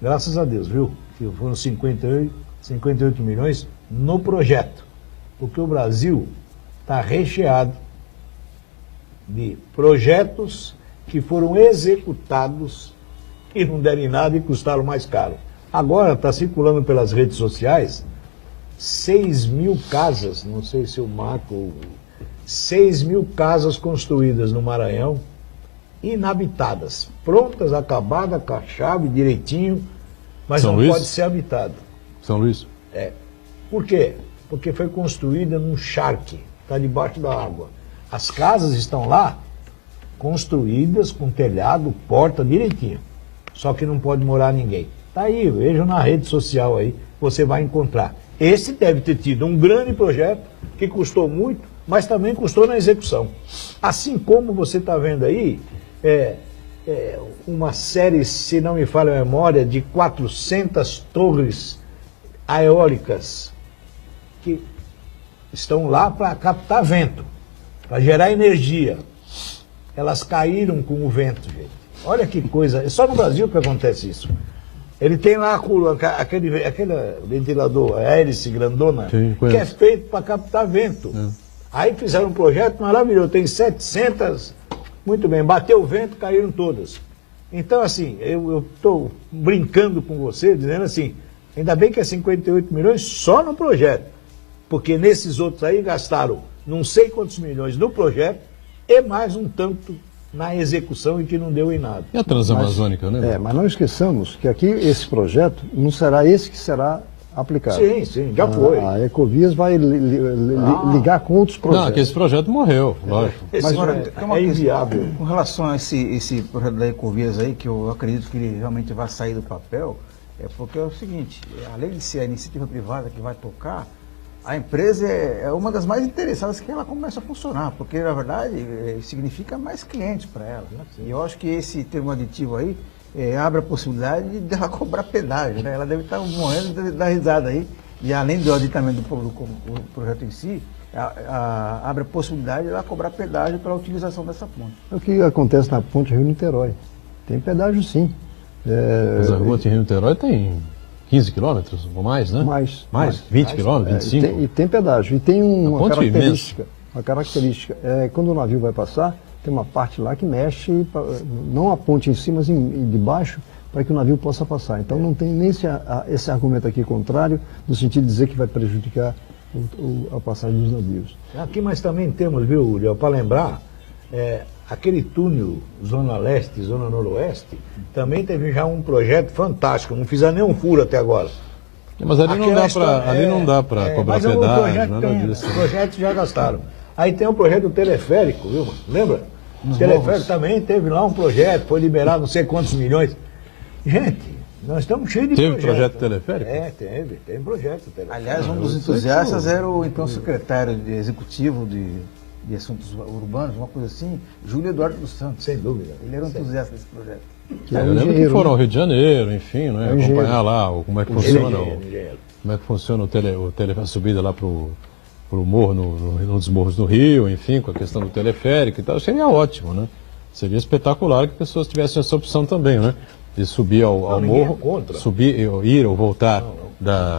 Graças a Deus, viu? que foram 58 milhões no projeto. Porque o Brasil está recheado de projetos que foram executados e não deram em nada e custaram mais caro. Agora está circulando pelas redes sociais 6.000 casas, não sei se eu marco, 6.000 casas construídas no Maranhão, inabitadas, prontas, acabadas, com a chave direitinho, mas São não Luís? pode ser habitado. São Luís? É. Por quê? Porque foi construída num charque, está debaixo da água. As casas estão lá construídas com telhado, porta direitinho. Só que não pode morar ninguém. Tá aí, vejam na rede social aí, você vai encontrar. Esse deve ter tido um grande projeto que custou muito, mas também custou na execução. Assim como você está vendo aí, uma série, se não me falha a memória, de 400 torres eólicas que estão lá para captar vento, para gerar energia. Elas caíram com o vento, gente. Olha que coisa, é só no Brasil que acontece isso. Ele tem lá aquele ventilador, a hélice grandona, Sim, que é feito para captar vento. Aí fizeram um projeto maravilhoso, tem 700, muito bem, bateu o vento, caíram todas. Então, assim, eu estou brincando com você, dizendo assim, ainda bem que é 58 milhões só no projeto, porque nesses outros aí gastaram não sei quantos milhões no projeto e mais um tanto na execução e que não deu em nada. E a Transamazônica, né? Mas não esqueçamos que aqui esse projeto não será esse que será aplicado. Sim, sim, já foi. A Ecovias vai ligar com outros projetos. Não, que esse projeto morreu, lógico. Esse Mas agora, projeto tem uma é questão inviável. com relação a esse projeto da Ecovias aí, que eu acredito que ele realmente vai sair do papel, é porque é o seguinte, além de ser a iniciativa privada que vai tocar, a empresa é uma das mais interessadas que ela comece a funcionar, porque na verdade significa mais clientes para ela. E eu acho que esse termo aditivo aí abre a possibilidade de ela cobrar pedágio, né? Ela deve estar morrendo de dar risada aí, e além do aditamento do projeto em si, abre a possibilidade de ela cobrar pedágio pela utilização dessa ponte. É o que acontece na ponte Rio-Niterói. Tem pedágio sim. Mas a rua de Rio-Niterói tem 15 quilômetros ou mais, né? Mais? 20 quilômetros, 25? E tem pedágio. E tem uma ponte característica. Uma característica. Quando o navio vai passar, tem uma parte lá que mexe, não a ponte em cima, mas de baixo, para que o navio possa passar. Então não tem nem esse argumento aqui contrário, no sentido de dizer que vai prejudicar a passagem dos navios. Aqui nós também temos, viu, Léo, para lembrar, aquele túnel Zona Leste, Zona Noroeste, também teve já um projeto fantástico, não fizeram nenhum furo até agora. Mas ali não dá para cobrar pedágio, nada disso. Os projetos já gastaram. Aí tem o projeto do teleférico, viu, mano? Lembra? O teleférico também teve lá um projeto, foi liberado não sei quantos milhões. Gente, nós estamos cheios de Teve projetos. projeto teleférico? Tem projeto teleférico. Aliás, um dos entusiastas era o então secretário executivo de assuntos urbanos, uma coisa assim, Júlio Eduardo dos Santos. Sem dúvida. Ele era um entusiasta desse projeto. Eu lembro que foram ao Rio de Janeiro, enfim, né, acompanhar lá como é que funciona como é que funciona a subida lá pro morro, nos morros do Rio, enfim, com a questão do teleférico e tal. Seria ótimo, né? Seria espetacular que pessoas tivessem essa opção também, né? De subir ao morro, ir ou voltar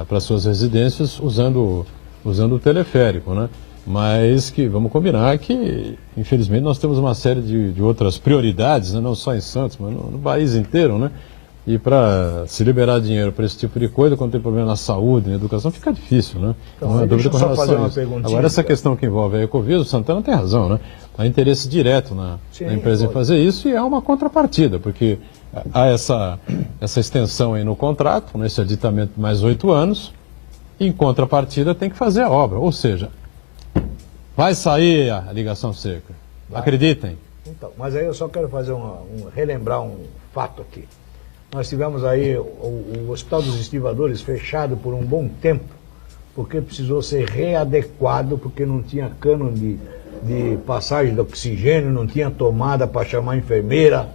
para suas residências usando o teleférico, né? Mas que vamos combinar que, infelizmente, nós temos uma série de outras prioridades, né? Não só em Santos, mas no país inteiro, né? E para se liberar dinheiro para esse tipo de coisa, quando tem problema na saúde, na educação, fica difícil, né? Então, não há dúvida com relação a isso. Agora, essa cara. questão que envolve a Ecovias, o Santana tem razão, né? Há interesse direto na empresa em fazer isso e há uma contrapartida, porque há essa extensão aí no contrato, nesse aditamento de mais 8 anos, e em contrapartida tem que fazer a obra, ou seja, vai sair a ligação seca. Acreditem. Então, mas aí eu só quero fazer relembrar um fato aqui. Nós tivemos aí o Hospital dos Estivadores fechado por um bom tempo, porque precisou ser readequado, porque não tinha cano de passagem de oxigênio, não tinha tomada para chamar a enfermeira.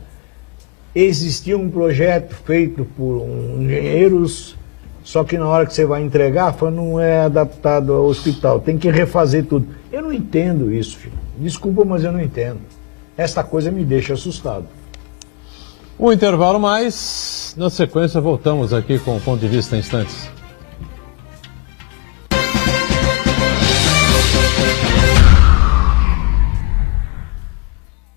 Existia um projeto feito por engenheiros, só que na hora que você vai entregar, não é adaptado ao hospital, tem que refazer tudo. Eu não entendo isso, filho. Desculpa, mas eu não entendo. Esta coisa me deixa assustado. Um intervalo mais, Na sequência, voltamos aqui com o ponto de vista em instantes.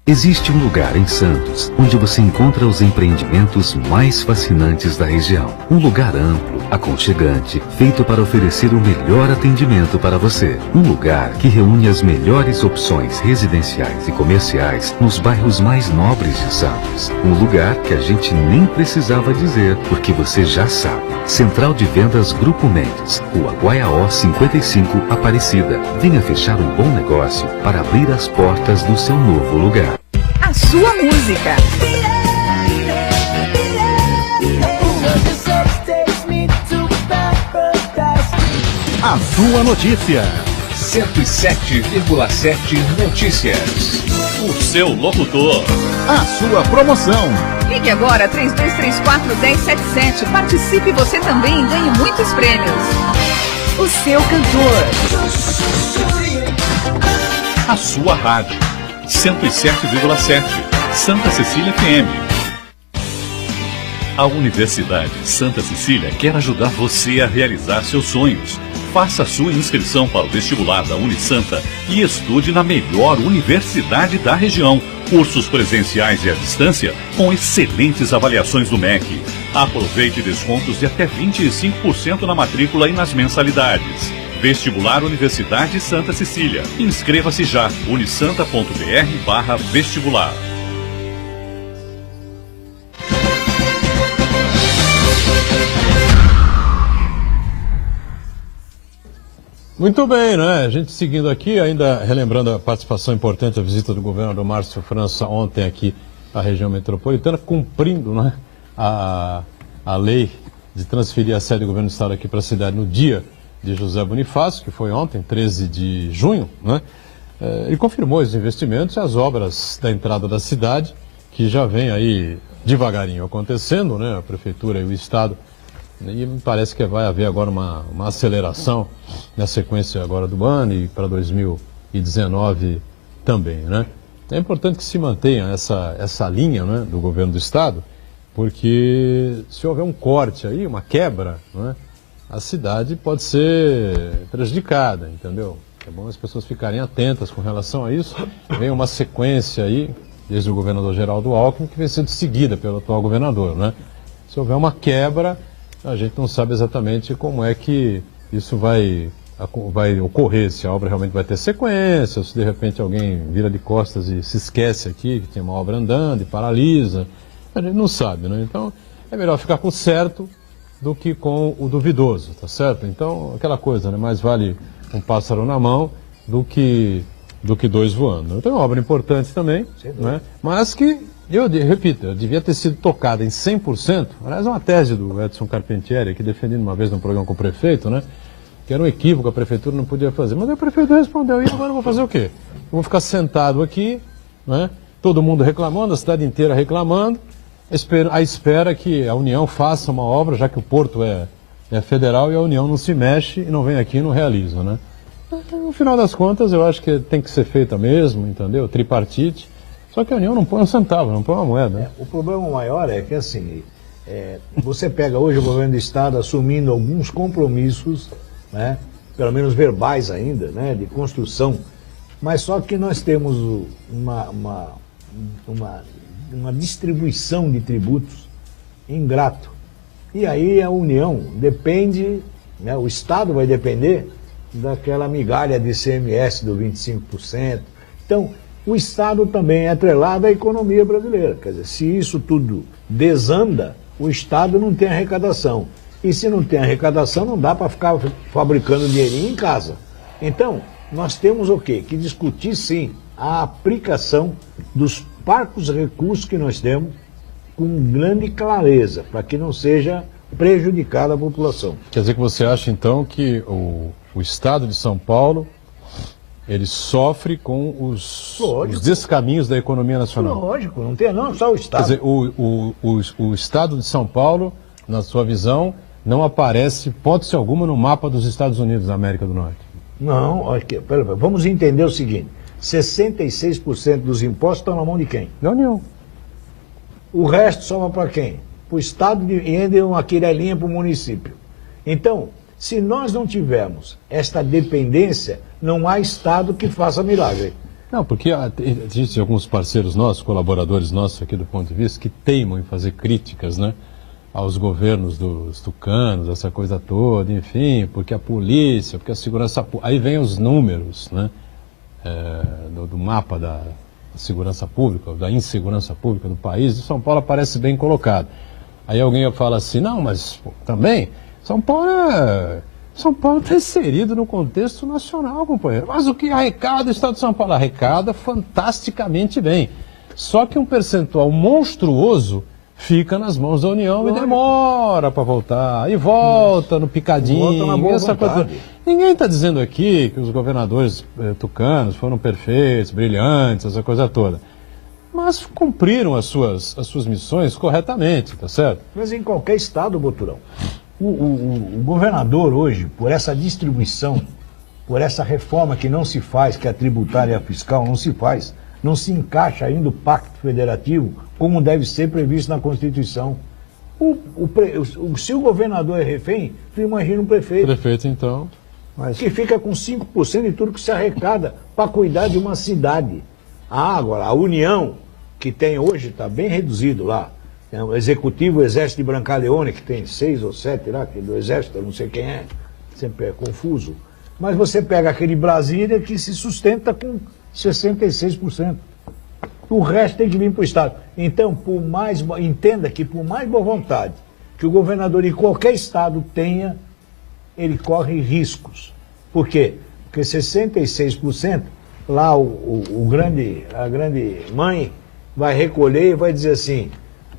Existe um lugar em Santos onde você encontra os empreendimentos mais fascinantes da região. Um lugar amplo, aconchegante, feito para oferecer o melhor atendimento para você. Um lugar que reúne as melhores opções residenciais e comerciais nos bairros mais nobres de Santos. Um lugar que a gente nem precisava dizer, porque você já sabe. Central de Vendas Grupo Mendes, Rua Guaiaó 55, Aparecida. Venha fechar um bom negócio para abrir as portas do seu novo lugar. A sua música. A sua notícia. 107,7 Notícias. O seu locutor. A sua promoção. Ligue agora 3234-1077. Participe você também e ganhe muitos prêmios. O seu cantor. A sua rádio. 107,7 Santa Cecília FM. A Universidade Santa Cecília quer ajudar você a realizar seus sonhos. Faça sua inscrição para o vestibular da Unisanta e estude na melhor universidade da região. Cursos presenciais e à distância com excelentes avaliações do MEC. Aproveite descontos de até 25% na matrícula e nas mensalidades. Vestibular Universidade Santa Cecília. Inscreva-se já. unisanta.br/vestibular. Muito bem, né? A gente seguindo aqui, ainda relembrando a participação importante, a visita do governador Márcio França ontem aqui à região metropolitana, cumprindo, né, a lei de transferir a sede do governo do estado aqui para a cidade no dia de José Bonifácio, que foi ontem, 13 de junho, né? Ele confirmou os investimentos e as obras da entrada da cidade, que já vem aí devagarinho acontecendo, né? A prefeitura e o estado, e me parece que vai haver agora uma aceleração na sequência agora do ano e para 2019 também, né? É importante que se mantenha essa linha, né, do governo do estado, porque se houver um corte aí, uma quebra, né, a cidade pode ser prejudicada, entendeu? É bom as pessoas ficarem atentas com relação a isso. Vem uma sequência aí, desde o governador Geraldo Alckmin, que vem sendo seguida pelo atual governador, né? Se houver uma quebra, a gente não sabe exatamente como é que isso vai ocorrer, se a obra realmente vai ter sequência, ou se de repente alguém vira de costas e se esquece aqui que tem uma obra andando e paralisa. A gente não sabe, né? Então, é melhor ficar com o certo do que com o duvidoso, tá certo? Então, aquela coisa, né? Mais vale um pássaro na mão do que dois voando. Então, é uma obra importante também, né? Mas que, eu repito, devia ter sido tocada em 100%. Aliás, é uma tese do Edson Carpentieri, que defendendo uma vez num programa com o prefeito, né? Que era um equívoco, a prefeitura não podia fazer. Mas o prefeito respondeu, e agora eu vou fazer o quê? Eu vou ficar sentado aqui, né? Todo mundo reclamando, a cidade inteira reclamando, à espera que a União faça uma obra, já que o Porto é federal e a União não se mexe e não vem aqui e não realiza, né? No final das contas, eu acho que tem que ser feita mesmo, entendeu? Tripartite. Só que a União não põe um centavo, não põe uma moeda. O problema maior é que, assim, você pega hoje o governo do estado assumindo alguns compromissos, né? Pelo menos verbais ainda, né? De construção, mas só que nós temos uma distribuição de tributos ingrato. E aí a União depende, né, o Estado vai depender daquela migalha de ICMS do 25%. Então, o Estado também é atrelado à economia brasileira. Quer dizer, se isso tudo desanda, o Estado não tem arrecadação. E se não tem arrecadação, não dá para ficar fabricando dinheirinho em casa. Então, nós temos o quê? Que discutir, sim, a aplicação dos parcos recursos que nós temos com grande clareza, para que não seja prejudicada a população. Quer dizer que você acha, então, que o Estado de São Paulo, ele sofre com os descaminhos da economia nacional? Lógico, não só o Estado. Quer dizer, o Estado de São Paulo, na sua visão, não aparece, hipótese alguma, no mapa dos Estados Unidos da América do Norte? Não, vamos entender o seguinte, 66% dos impostos estão na mão de quem? Da União. O resto sobra para quem? para o Estado e ainda uma quirelinha para o município. Então, se nós não tivermos esta dependência, não há Estado que faça milagre. Não, porque existem alguns parceiros nossos, colaboradores nossos aqui do ponto de vista, que teimam em fazer críticas, né, aos governos dos tucanos, essa coisa toda, enfim, porque a polícia, porque a segurança pública. Aí vem os números, né, do mapa da segurança pública, da insegurança pública do país, e São Paulo aparece bem colocado. Aí alguém fala assim, não, mas pô, também, São Paulo está inserido no contexto nacional, companheiro. Mas o que arrecada o Estado de São Paulo? Arrecada fantasticamente bem. Só que um percentual monstruoso fica nas mãos da União e demora para voltar. E volta no picadinho. Volta na boa essa coisa. vontade. Ninguém está dizendo aqui que os governadores tucanos foram perfeitos, brilhantes, essa coisa toda. Mas cumpriram as suas missões corretamente, tá certo? Mas em qualquer estado, Boturão. O governador hoje, por essa distribuição, por essa reforma que não se faz, que é a tributária e a fiscal, não se faz, não se encaixa ainda o pacto federativo como deve ser previsto na Constituição. Se o governador é refém, tu imagina um prefeito. Prefeito, então. Que fica com 5% de tudo que se arrecada para cuidar de uma cidade. Agora, a União, que tem hoje, está bem reduzido lá. É o executivo, o Exército de Brancaleone, que tem 6 ou 7 lá, que é do Exército, eu não sei quem é, sempre é confuso. Mas você pega aquele Brasília que se sustenta com 66%. O resto tem que vir para o Estado. Então, entenda que por mais boa vontade que o governador de qualquer Estado tenha, ele corre riscos. Por quê? Porque 66%, lá a grande mãe vai recolher e vai dizer assim,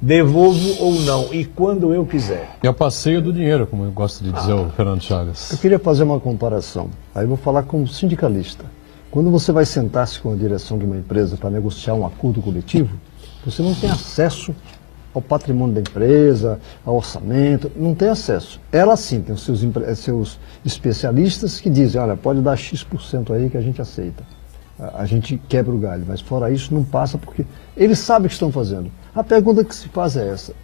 devolvo ou não, e quando eu quiser. É o passeio do dinheiro, como eu gosto de dizer o Fernando Chagas. Eu queria fazer uma comparação. Aí eu vou falar como sindicalista. Quando você vai sentar-se com a direção de uma empresa para negociar um acordo coletivo, você não tem acesso ao patrimônio da empresa, ao orçamento, não tem acesso. Ela sim tem os seus especialistas que dizem, olha, pode dar X% aí que a gente aceita. A gente quebra o galho, mas fora isso não passa porque eles sabem o que estão fazendo. A pergunta que se faz é essa.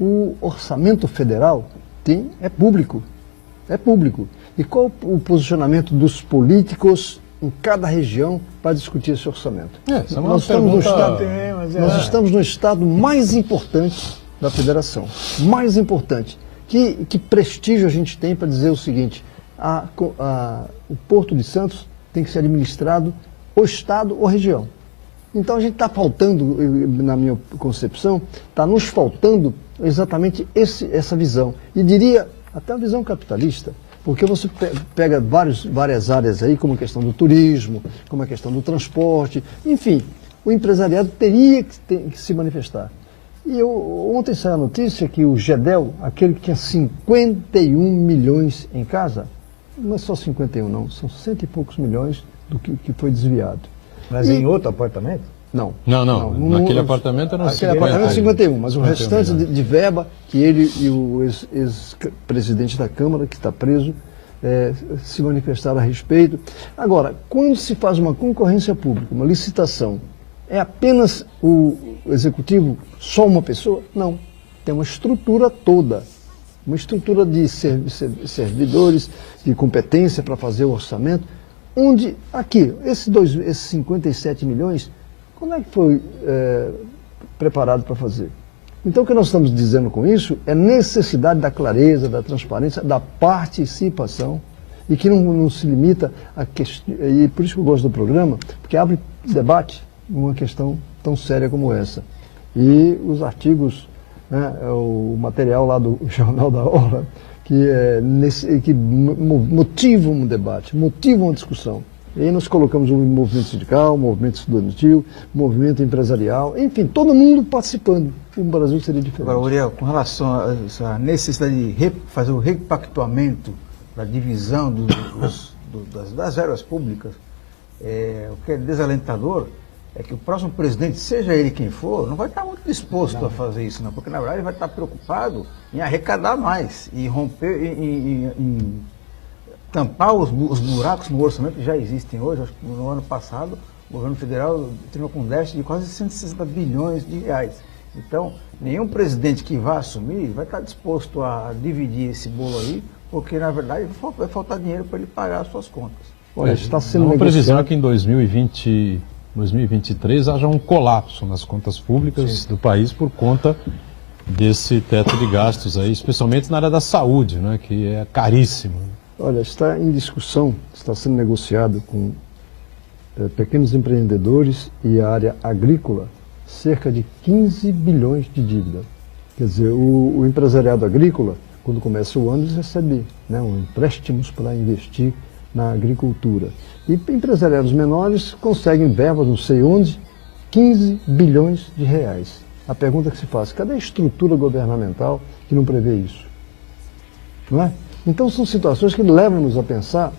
O orçamento federal é público. É público. E qual o posicionamento dos políticos em cada região para discutir esse orçamento? Nós estamos no estado mais importante da federação. Mais importante. Que prestígio a gente tem para dizer o seguinte, o Porto de Santos tem que ser administrado ou estado ou região. Então a gente está faltando, na minha concepção, está nos faltando exatamente essa visão. E diria até a visão capitalista, porque você pega várias áreas aí, como a questão do turismo, como a questão do transporte, enfim, o empresariado teria que se manifestar. E ontem saiu a notícia que o GEDEL, aquele que tinha 51 milhões em casa, não é só 51 não, são 100 e poucos milhões do que foi desviado. Mas em outro apartamento? Não. Não. Naquele apartamento eram 50. Aquele apartamento 51, mas o restante de verba que ele e o ex-presidente da Câmara, que está preso, se manifestaram a respeito. Agora, quando se faz uma concorrência pública, uma licitação, é apenas o executivo, só uma pessoa? Não. Tem uma estrutura toda. Uma estrutura de servidores, de competência para fazer o orçamento. Onde, aqui, esses 57 milhões, como é que foi preparado para fazer? Então, o que nós estamos dizendo com isso é necessidade da clareza, da transparência, da participação, e que não se limita a questão, e por isso que eu gosto do programa, porque abre debate numa questão tão séria como essa. E os artigos, né, o material lá do Jornal da Hora, que motivam um debate, motivam uma discussão. E aí nós colocamos o movimento sindical, o movimento estudantil, o movimento empresarial, enfim, todo mundo participando. O Brasil seria diferente. Agora, Uriel, com relação a essa necessidade de fazer o repactuamento da divisão das verbas públicas, o que é desalentador é que o próximo presidente, seja ele quem for, não vai estar muito disposto a fazer isso, não, porque na verdade ele vai estar preocupado em arrecadar mais e romper, em tampar os buracos no orçamento que já existem hoje. Acho que no ano passado o governo federal terminou com um déficit de quase 160 bilhões de reais. Então, nenhum presidente que vá assumir vai estar disposto a dividir esse bolo aí, porque, na verdade, vai faltar dinheiro para ele pagar as suas contas. Olha, está sendo uma previsão negociado. é que em 2023 haja um colapso nas contas públicas do país por conta desse teto de gastos aí, especialmente na área da saúde, né, que é caríssimo. Olha, está em discussão, está sendo negociado com pequenos empreendedores e a área agrícola cerca de 15 bilhões de dívida. Quer dizer, o empresariado agrícola, quando começa o ano, recebe, né, empréstimos para investir na agricultura. E empresariados menores conseguem verbas, não sei onde, 15 bilhões de reais. A pergunta que se faz, cadê a estrutura governamental que não prevê isso? Não é? Então são situações que levam-nos a pensar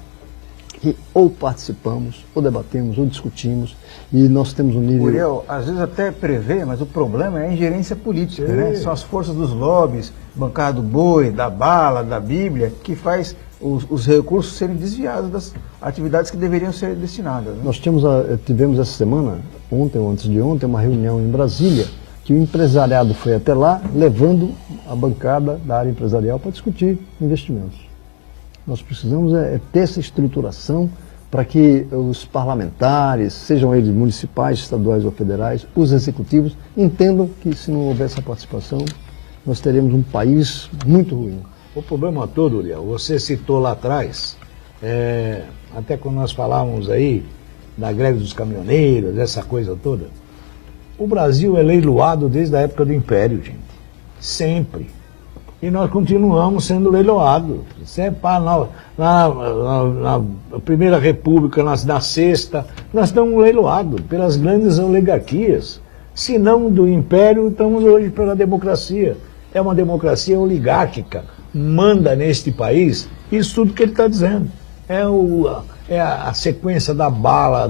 que ou participamos, ou debatemos, ou discutimos, e nós temos um nível... Uriel, às vezes até prevê, mas o problema é a ingerência política, né? São as forças dos lobbies, bancada do boi, da bala, da Bíblia, que faz os recursos serem desviados das atividades que deveriam ser destinadas. Né? Nós tivemos essa semana, ontem ou antes de ontem, uma reunião em Brasília, que o empresariado foi até lá, levando a bancada da área empresarial para discutir investimentos. Nós precisamos ter essa estruturação para que os parlamentares, sejam eles municipais, estaduais ou federais, os executivos, entendam que se não houver essa participação, nós teremos um país muito ruim. O problema todo, Uriel, você citou lá atrás, até quando nós falávamos aí da greve dos caminhoneiros, essa coisa toda, o Brasil é leiloado desde a época do Império, gente. Sempre. E nós continuamos sendo leiloados. Sempre na Primeira República, na Sexta, nós estamos leiloados pelas grandes oligarquias. Se não do Império, estamos hoje pela democracia. É uma democracia oligárquica. Manda neste país isso tudo que ele está dizendo. É a sequência da bala,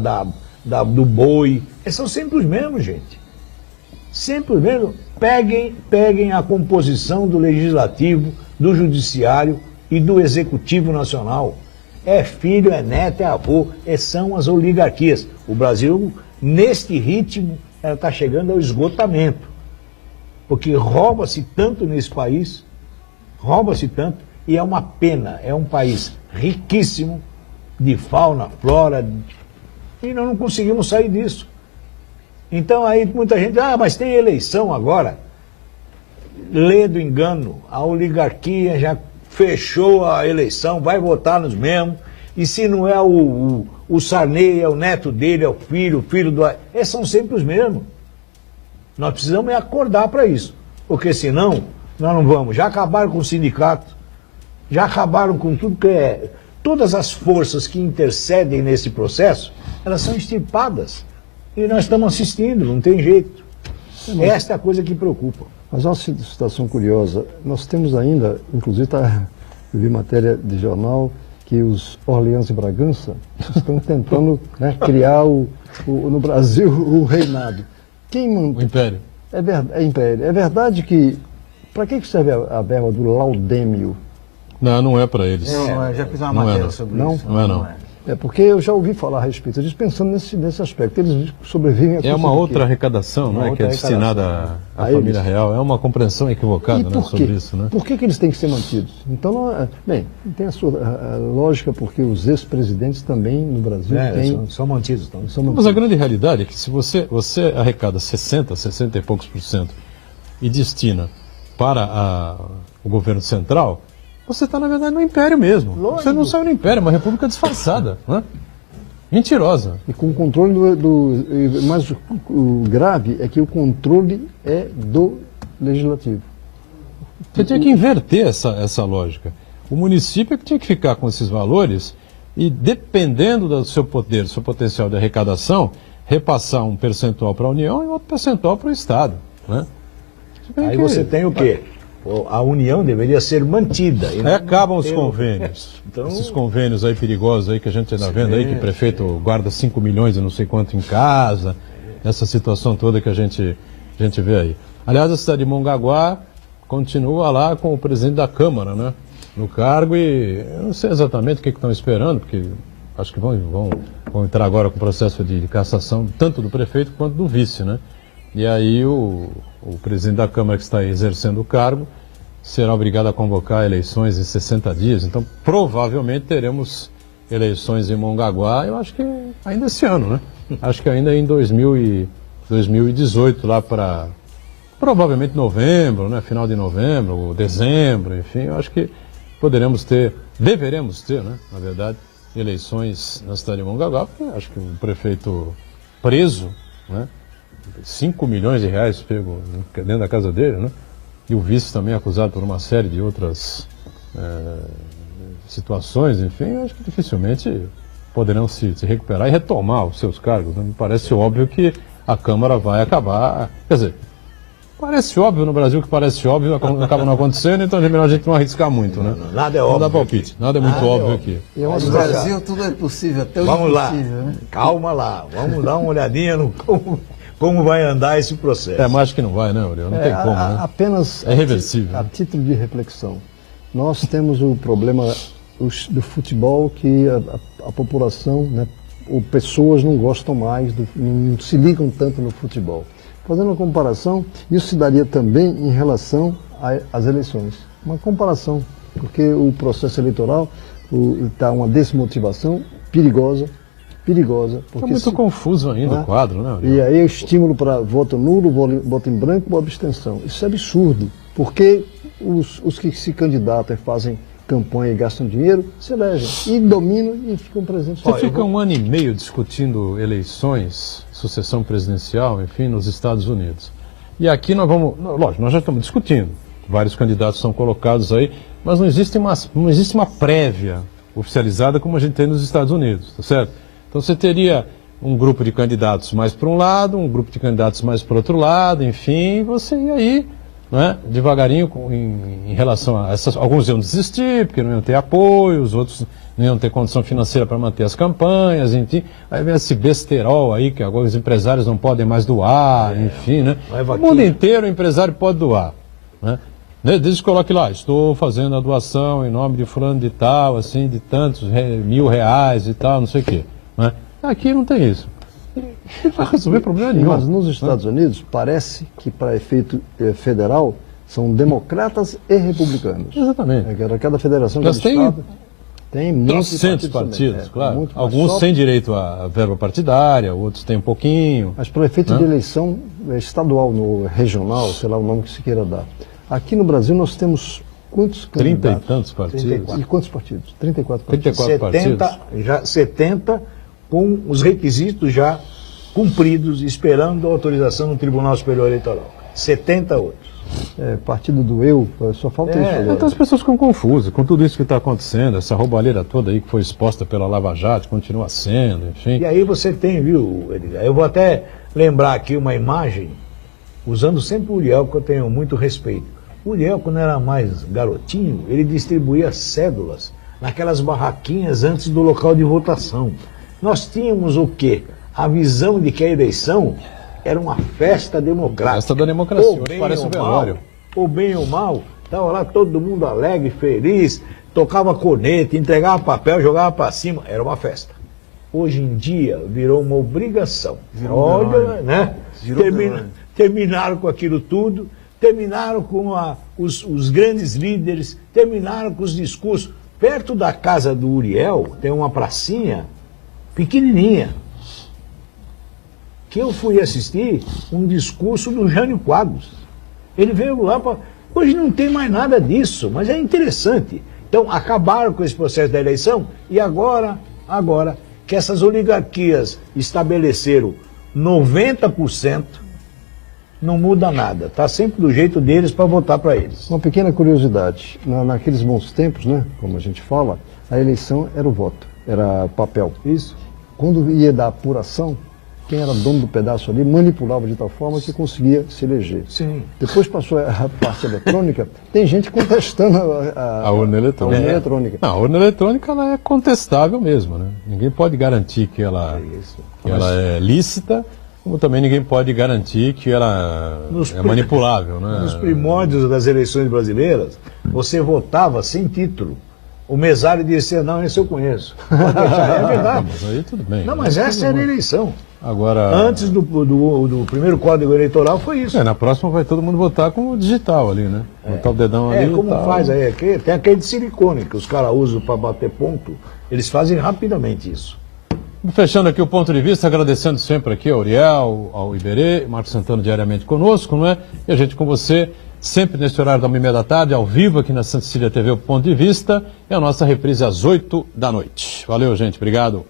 do boi. São sempre os mesmos, gente. Sempre os mesmos. Peguem a composição do Legislativo, do Judiciário e do Executivo Nacional. É filho, é neto, é avô, são as oligarquias. O Brasil, neste ritmo, está chegando ao esgotamento. Porque rouba-se tanto nesse país, rouba-se tanto, e é uma pena. É um país riquíssimo de fauna, flora, e nós não conseguimos sair disso. Então aí muita gente, mas tem eleição agora. Lê do engano, a oligarquia já fechou a eleição, vai votar nos mesmos, e se não é o Sarney, é o neto dele, é o filho do... Esses são sempre os mesmos. Nós precisamos acordar para isso, porque senão nós não vamos. Já acabaram com o sindicato, já acabaram com tudo que é... Todas as forças que intercedem nesse processo, elas são extirpadas. E nós estamos assistindo, não tem jeito. Esta é a coisa que preocupa. Mas uma situação curiosa, nós temos ainda, inclusive eu vi matéria de jornal, que os Orleans e Bragança estão tentando criar no Brasil o reinado. O Império. Império. É verdade que... Para que serve a verba do laudêmio? Não é para eles. Eu já fiz uma matéria sobre isso. Não. É porque eu já ouvi falar a respeito disso, pensando nesse aspecto. Eles sobrevivem a É uma outra arrecadação, né, que é destinada à família real. É uma compreensão equivocada sobre isso. Né? Por que eles têm que ser mantidos? Então, tem a sua lógica, porque os ex-presidentes também no Brasil são mantidos. Mas a grande realidade é que se você arrecada 60 e poucos % e destina para o governo central, você está, na verdade, no império mesmo. Lógico. Você não saiu no império, é uma república disfarçada, né? Mentirosa. E com o controle mas o grave é que o controle é do legislativo. Você tinha que inverter essa lógica. O município é que tinha que ficar com esses valores e, dependendo do seu poder, do seu potencial de arrecadação, repassar um percentual para a União e outro percentual para o Estado. Né? Aí você tem o quê? A União deveria ser mantida. Aí acabam os convênios. Então... Esses convênios aí perigosos aí que a gente está vendo aí, que o prefeito guarda 5 milhões e não sei quanto em casa, essa situação toda que a gente vê aí. Aliás, a cidade de Mongaguá continua lá com o presidente da Câmara, né? No cargo, e eu não sei exatamente o que estão esperando, porque acho que vão entrar agora com o processo de cassação, tanto do prefeito quanto do vice, né? E aí o presidente da Câmara que está exercendo o cargo será obrigado a convocar eleições em 60 dias. Então, provavelmente teremos eleições em Mongaguá, eu acho que ainda esse ano, né? Acho que ainda em 2018, lá para provavelmente novembro, né? Final de novembro, ou dezembro, enfim, eu acho que deveremos ter, né? Na verdade, eleições na cidade de Mongaguá, porque acho que o prefeito preso, né? 5 milhões de reais pego dentro da casa dele, né? E o vice também acusado por uma série de outras situações, enfim, eu acho que dificilmente poderão se recuperar e retomar os seus cargos, né? Me parece óbvio que a Câmara vai acabar, quer dizer, parece óbvio no Brasil que parece óbvio, acaba não acontecendo, então é melhor a gente não arriscar muito, né? Nada é óbvio. Não dá palpite, nada é muito óbvio aqui. No Brasil tudo é possível, até o Vamos lá, né? calma lá, vamos dar uma olhadinha no como vai andar esse processo. Mas acho que não vai, né, Uriel? Não tem como, né? Apenas é reversível. A título de reflexão, nós temos o problema do futebol que a população, né, ou pessoas não gostam mais, não se ligam tanto no futebol. Fazendo uma comparação, isso se daria também em relação às eleições. Uma comparação, porque o processo eleitoral está uma desmotivação perigosa. Está muito confuso ainda o quadro, né? E aí o estímulo para voto nulo, voto em branco ou abstenção. Isso é absurdo, porque os que se candidatam e fazem campanha e gastam dinheiro, se elegem e dominam e ficam presentes. Você fica um ano e meio discutindo eleições, sucessão presidencial, enfim, nos Estados Unidos. E aqui nós vamos, lógico, nós já estamos discutindo, vários candidatos são colocados aí, mas não existe uma prévia oficializada como a gente tem nos Estados Unidos, tá certo? Então você teria um grupo de candidatos mais para um lado, um grupo de candidatos mais para o outro lado, enfim, você ia aí, né, devagarinho em relação a essas. Alguns iam desistir porque não iam ter apoio, os outros não iam ter condição financeira para manter as campanhas, enfim. Aí vem esse besterol aí, que agora os empresários não podem mais doar, enfim, né? O mundo inteiro o empresário pode doar, né? Desde que coloque lá, estou fazendo a doação em nome de fulano de tal, assim, de tantos R$1.000 e tal, não sei o quê. Né? Aqui não tem isso. Não vai resolver problema nenhum. Mas nos Estados Unidos, parece que para efeito federal, são democratas e republicanos. Exatamente. Cada federação, cada estado tem muitos partidos, claro. Alguns sem direito à verba partidária, outros têm um pouquinho. Mas para efeito de eleição estadual, no regional, sei lá o nome que se queira dar. Aqui no Brasil nós temos quantos candidatos? 30 e tantos partidos. 34. E quantos partidos? 34 partidos. 70 com os requisitos já cumpridos, esperando a autorização do Tribunal Superior Eleitoral. 70 outros. Partido do eu, só falta isso agora. Então as pessoas ficam confusas com tudo isso que está acontecendo, essa roubalheira toda aí que foi exposta pela Lava Jato, continua sendo, enfim. E aí você tem, viu, Edgar? Eu vou até lembrar aqui uma imagem, usando sempre o Uriel, que eu tenho muito respeito. O Uriel, quando era mais garotinho, ele distribuía cédulas naquelas barraquinhas antes do local de votação. Nós tínhamos o quê? A visão de que a eleição era uma festa democrática. Festa da democracia, hoje parece um velório. Ou bem ou mal, estava lá todo mundo alegre, feliz, tocava corneta, entregava papel, jogava para cima, era uma festa. Hoje em dia virou uma obrigação. Olha, né? Terminaram com aquilo tudo, terminaram com os grandes líderes, terminaram com os discursos. Perto da casa do Uriel tem uma pracinha pequenininha, que eu fui assistir um discurso do Jânio Quadros. Ele veio lá para... Hoje não tem mais nada disso, mas é interessante. Então, acabaram com esse processo da eleição e agora que essas oligarquias estabeleceram 90%, não muda nada. Está sempre do jeito deles para votar para eles. Uma pequena curiosidade. Naqueles bons tempos, né, como a gente fala, a eleição era o voto, era papel. Isso. Quando ia dar apuração, quem era dono do pedaço ali manipulava de tal forma que conseguia se eleger. Sim. Depois passou a parte eletrônica, tem gente contestando a urna eletrônica. Não, a urna eletrônica ela é contestável mesmo, né? Ninguém pode garantir que ela é lícita, como também ninguém pode garantir que ela é manipulável, né? Nos primórdios das eleições brasileiras, você votava sem título. o mesário disse, não, esse eu conheço. Pode deixar, é verdade. Mas aí tudo bem. Não, mas essa era a eleição. Agora... Antes do primeiro código eleitoral foi isso. Na próxima vai todo mundo votar com o digital ali, né? Botar o dedão ali. Como tal. faz aí? Tem aquele de silicone que os caras usam para bater ponto. Eles fazem rapidamente isso. Fechando aqui o ponto de vista, agradecendo sempre aqui ao Uriel, ao Iberê, Marcos Santana diariamente conosco, não é? E a gente com você, sempre nesse horário da 1h30 da tarde, ao vivo aqui na Santa Cecília TV, o ponto de vista, e a nossa reprise às 8 da noite. Valeu, gente. Obrigado.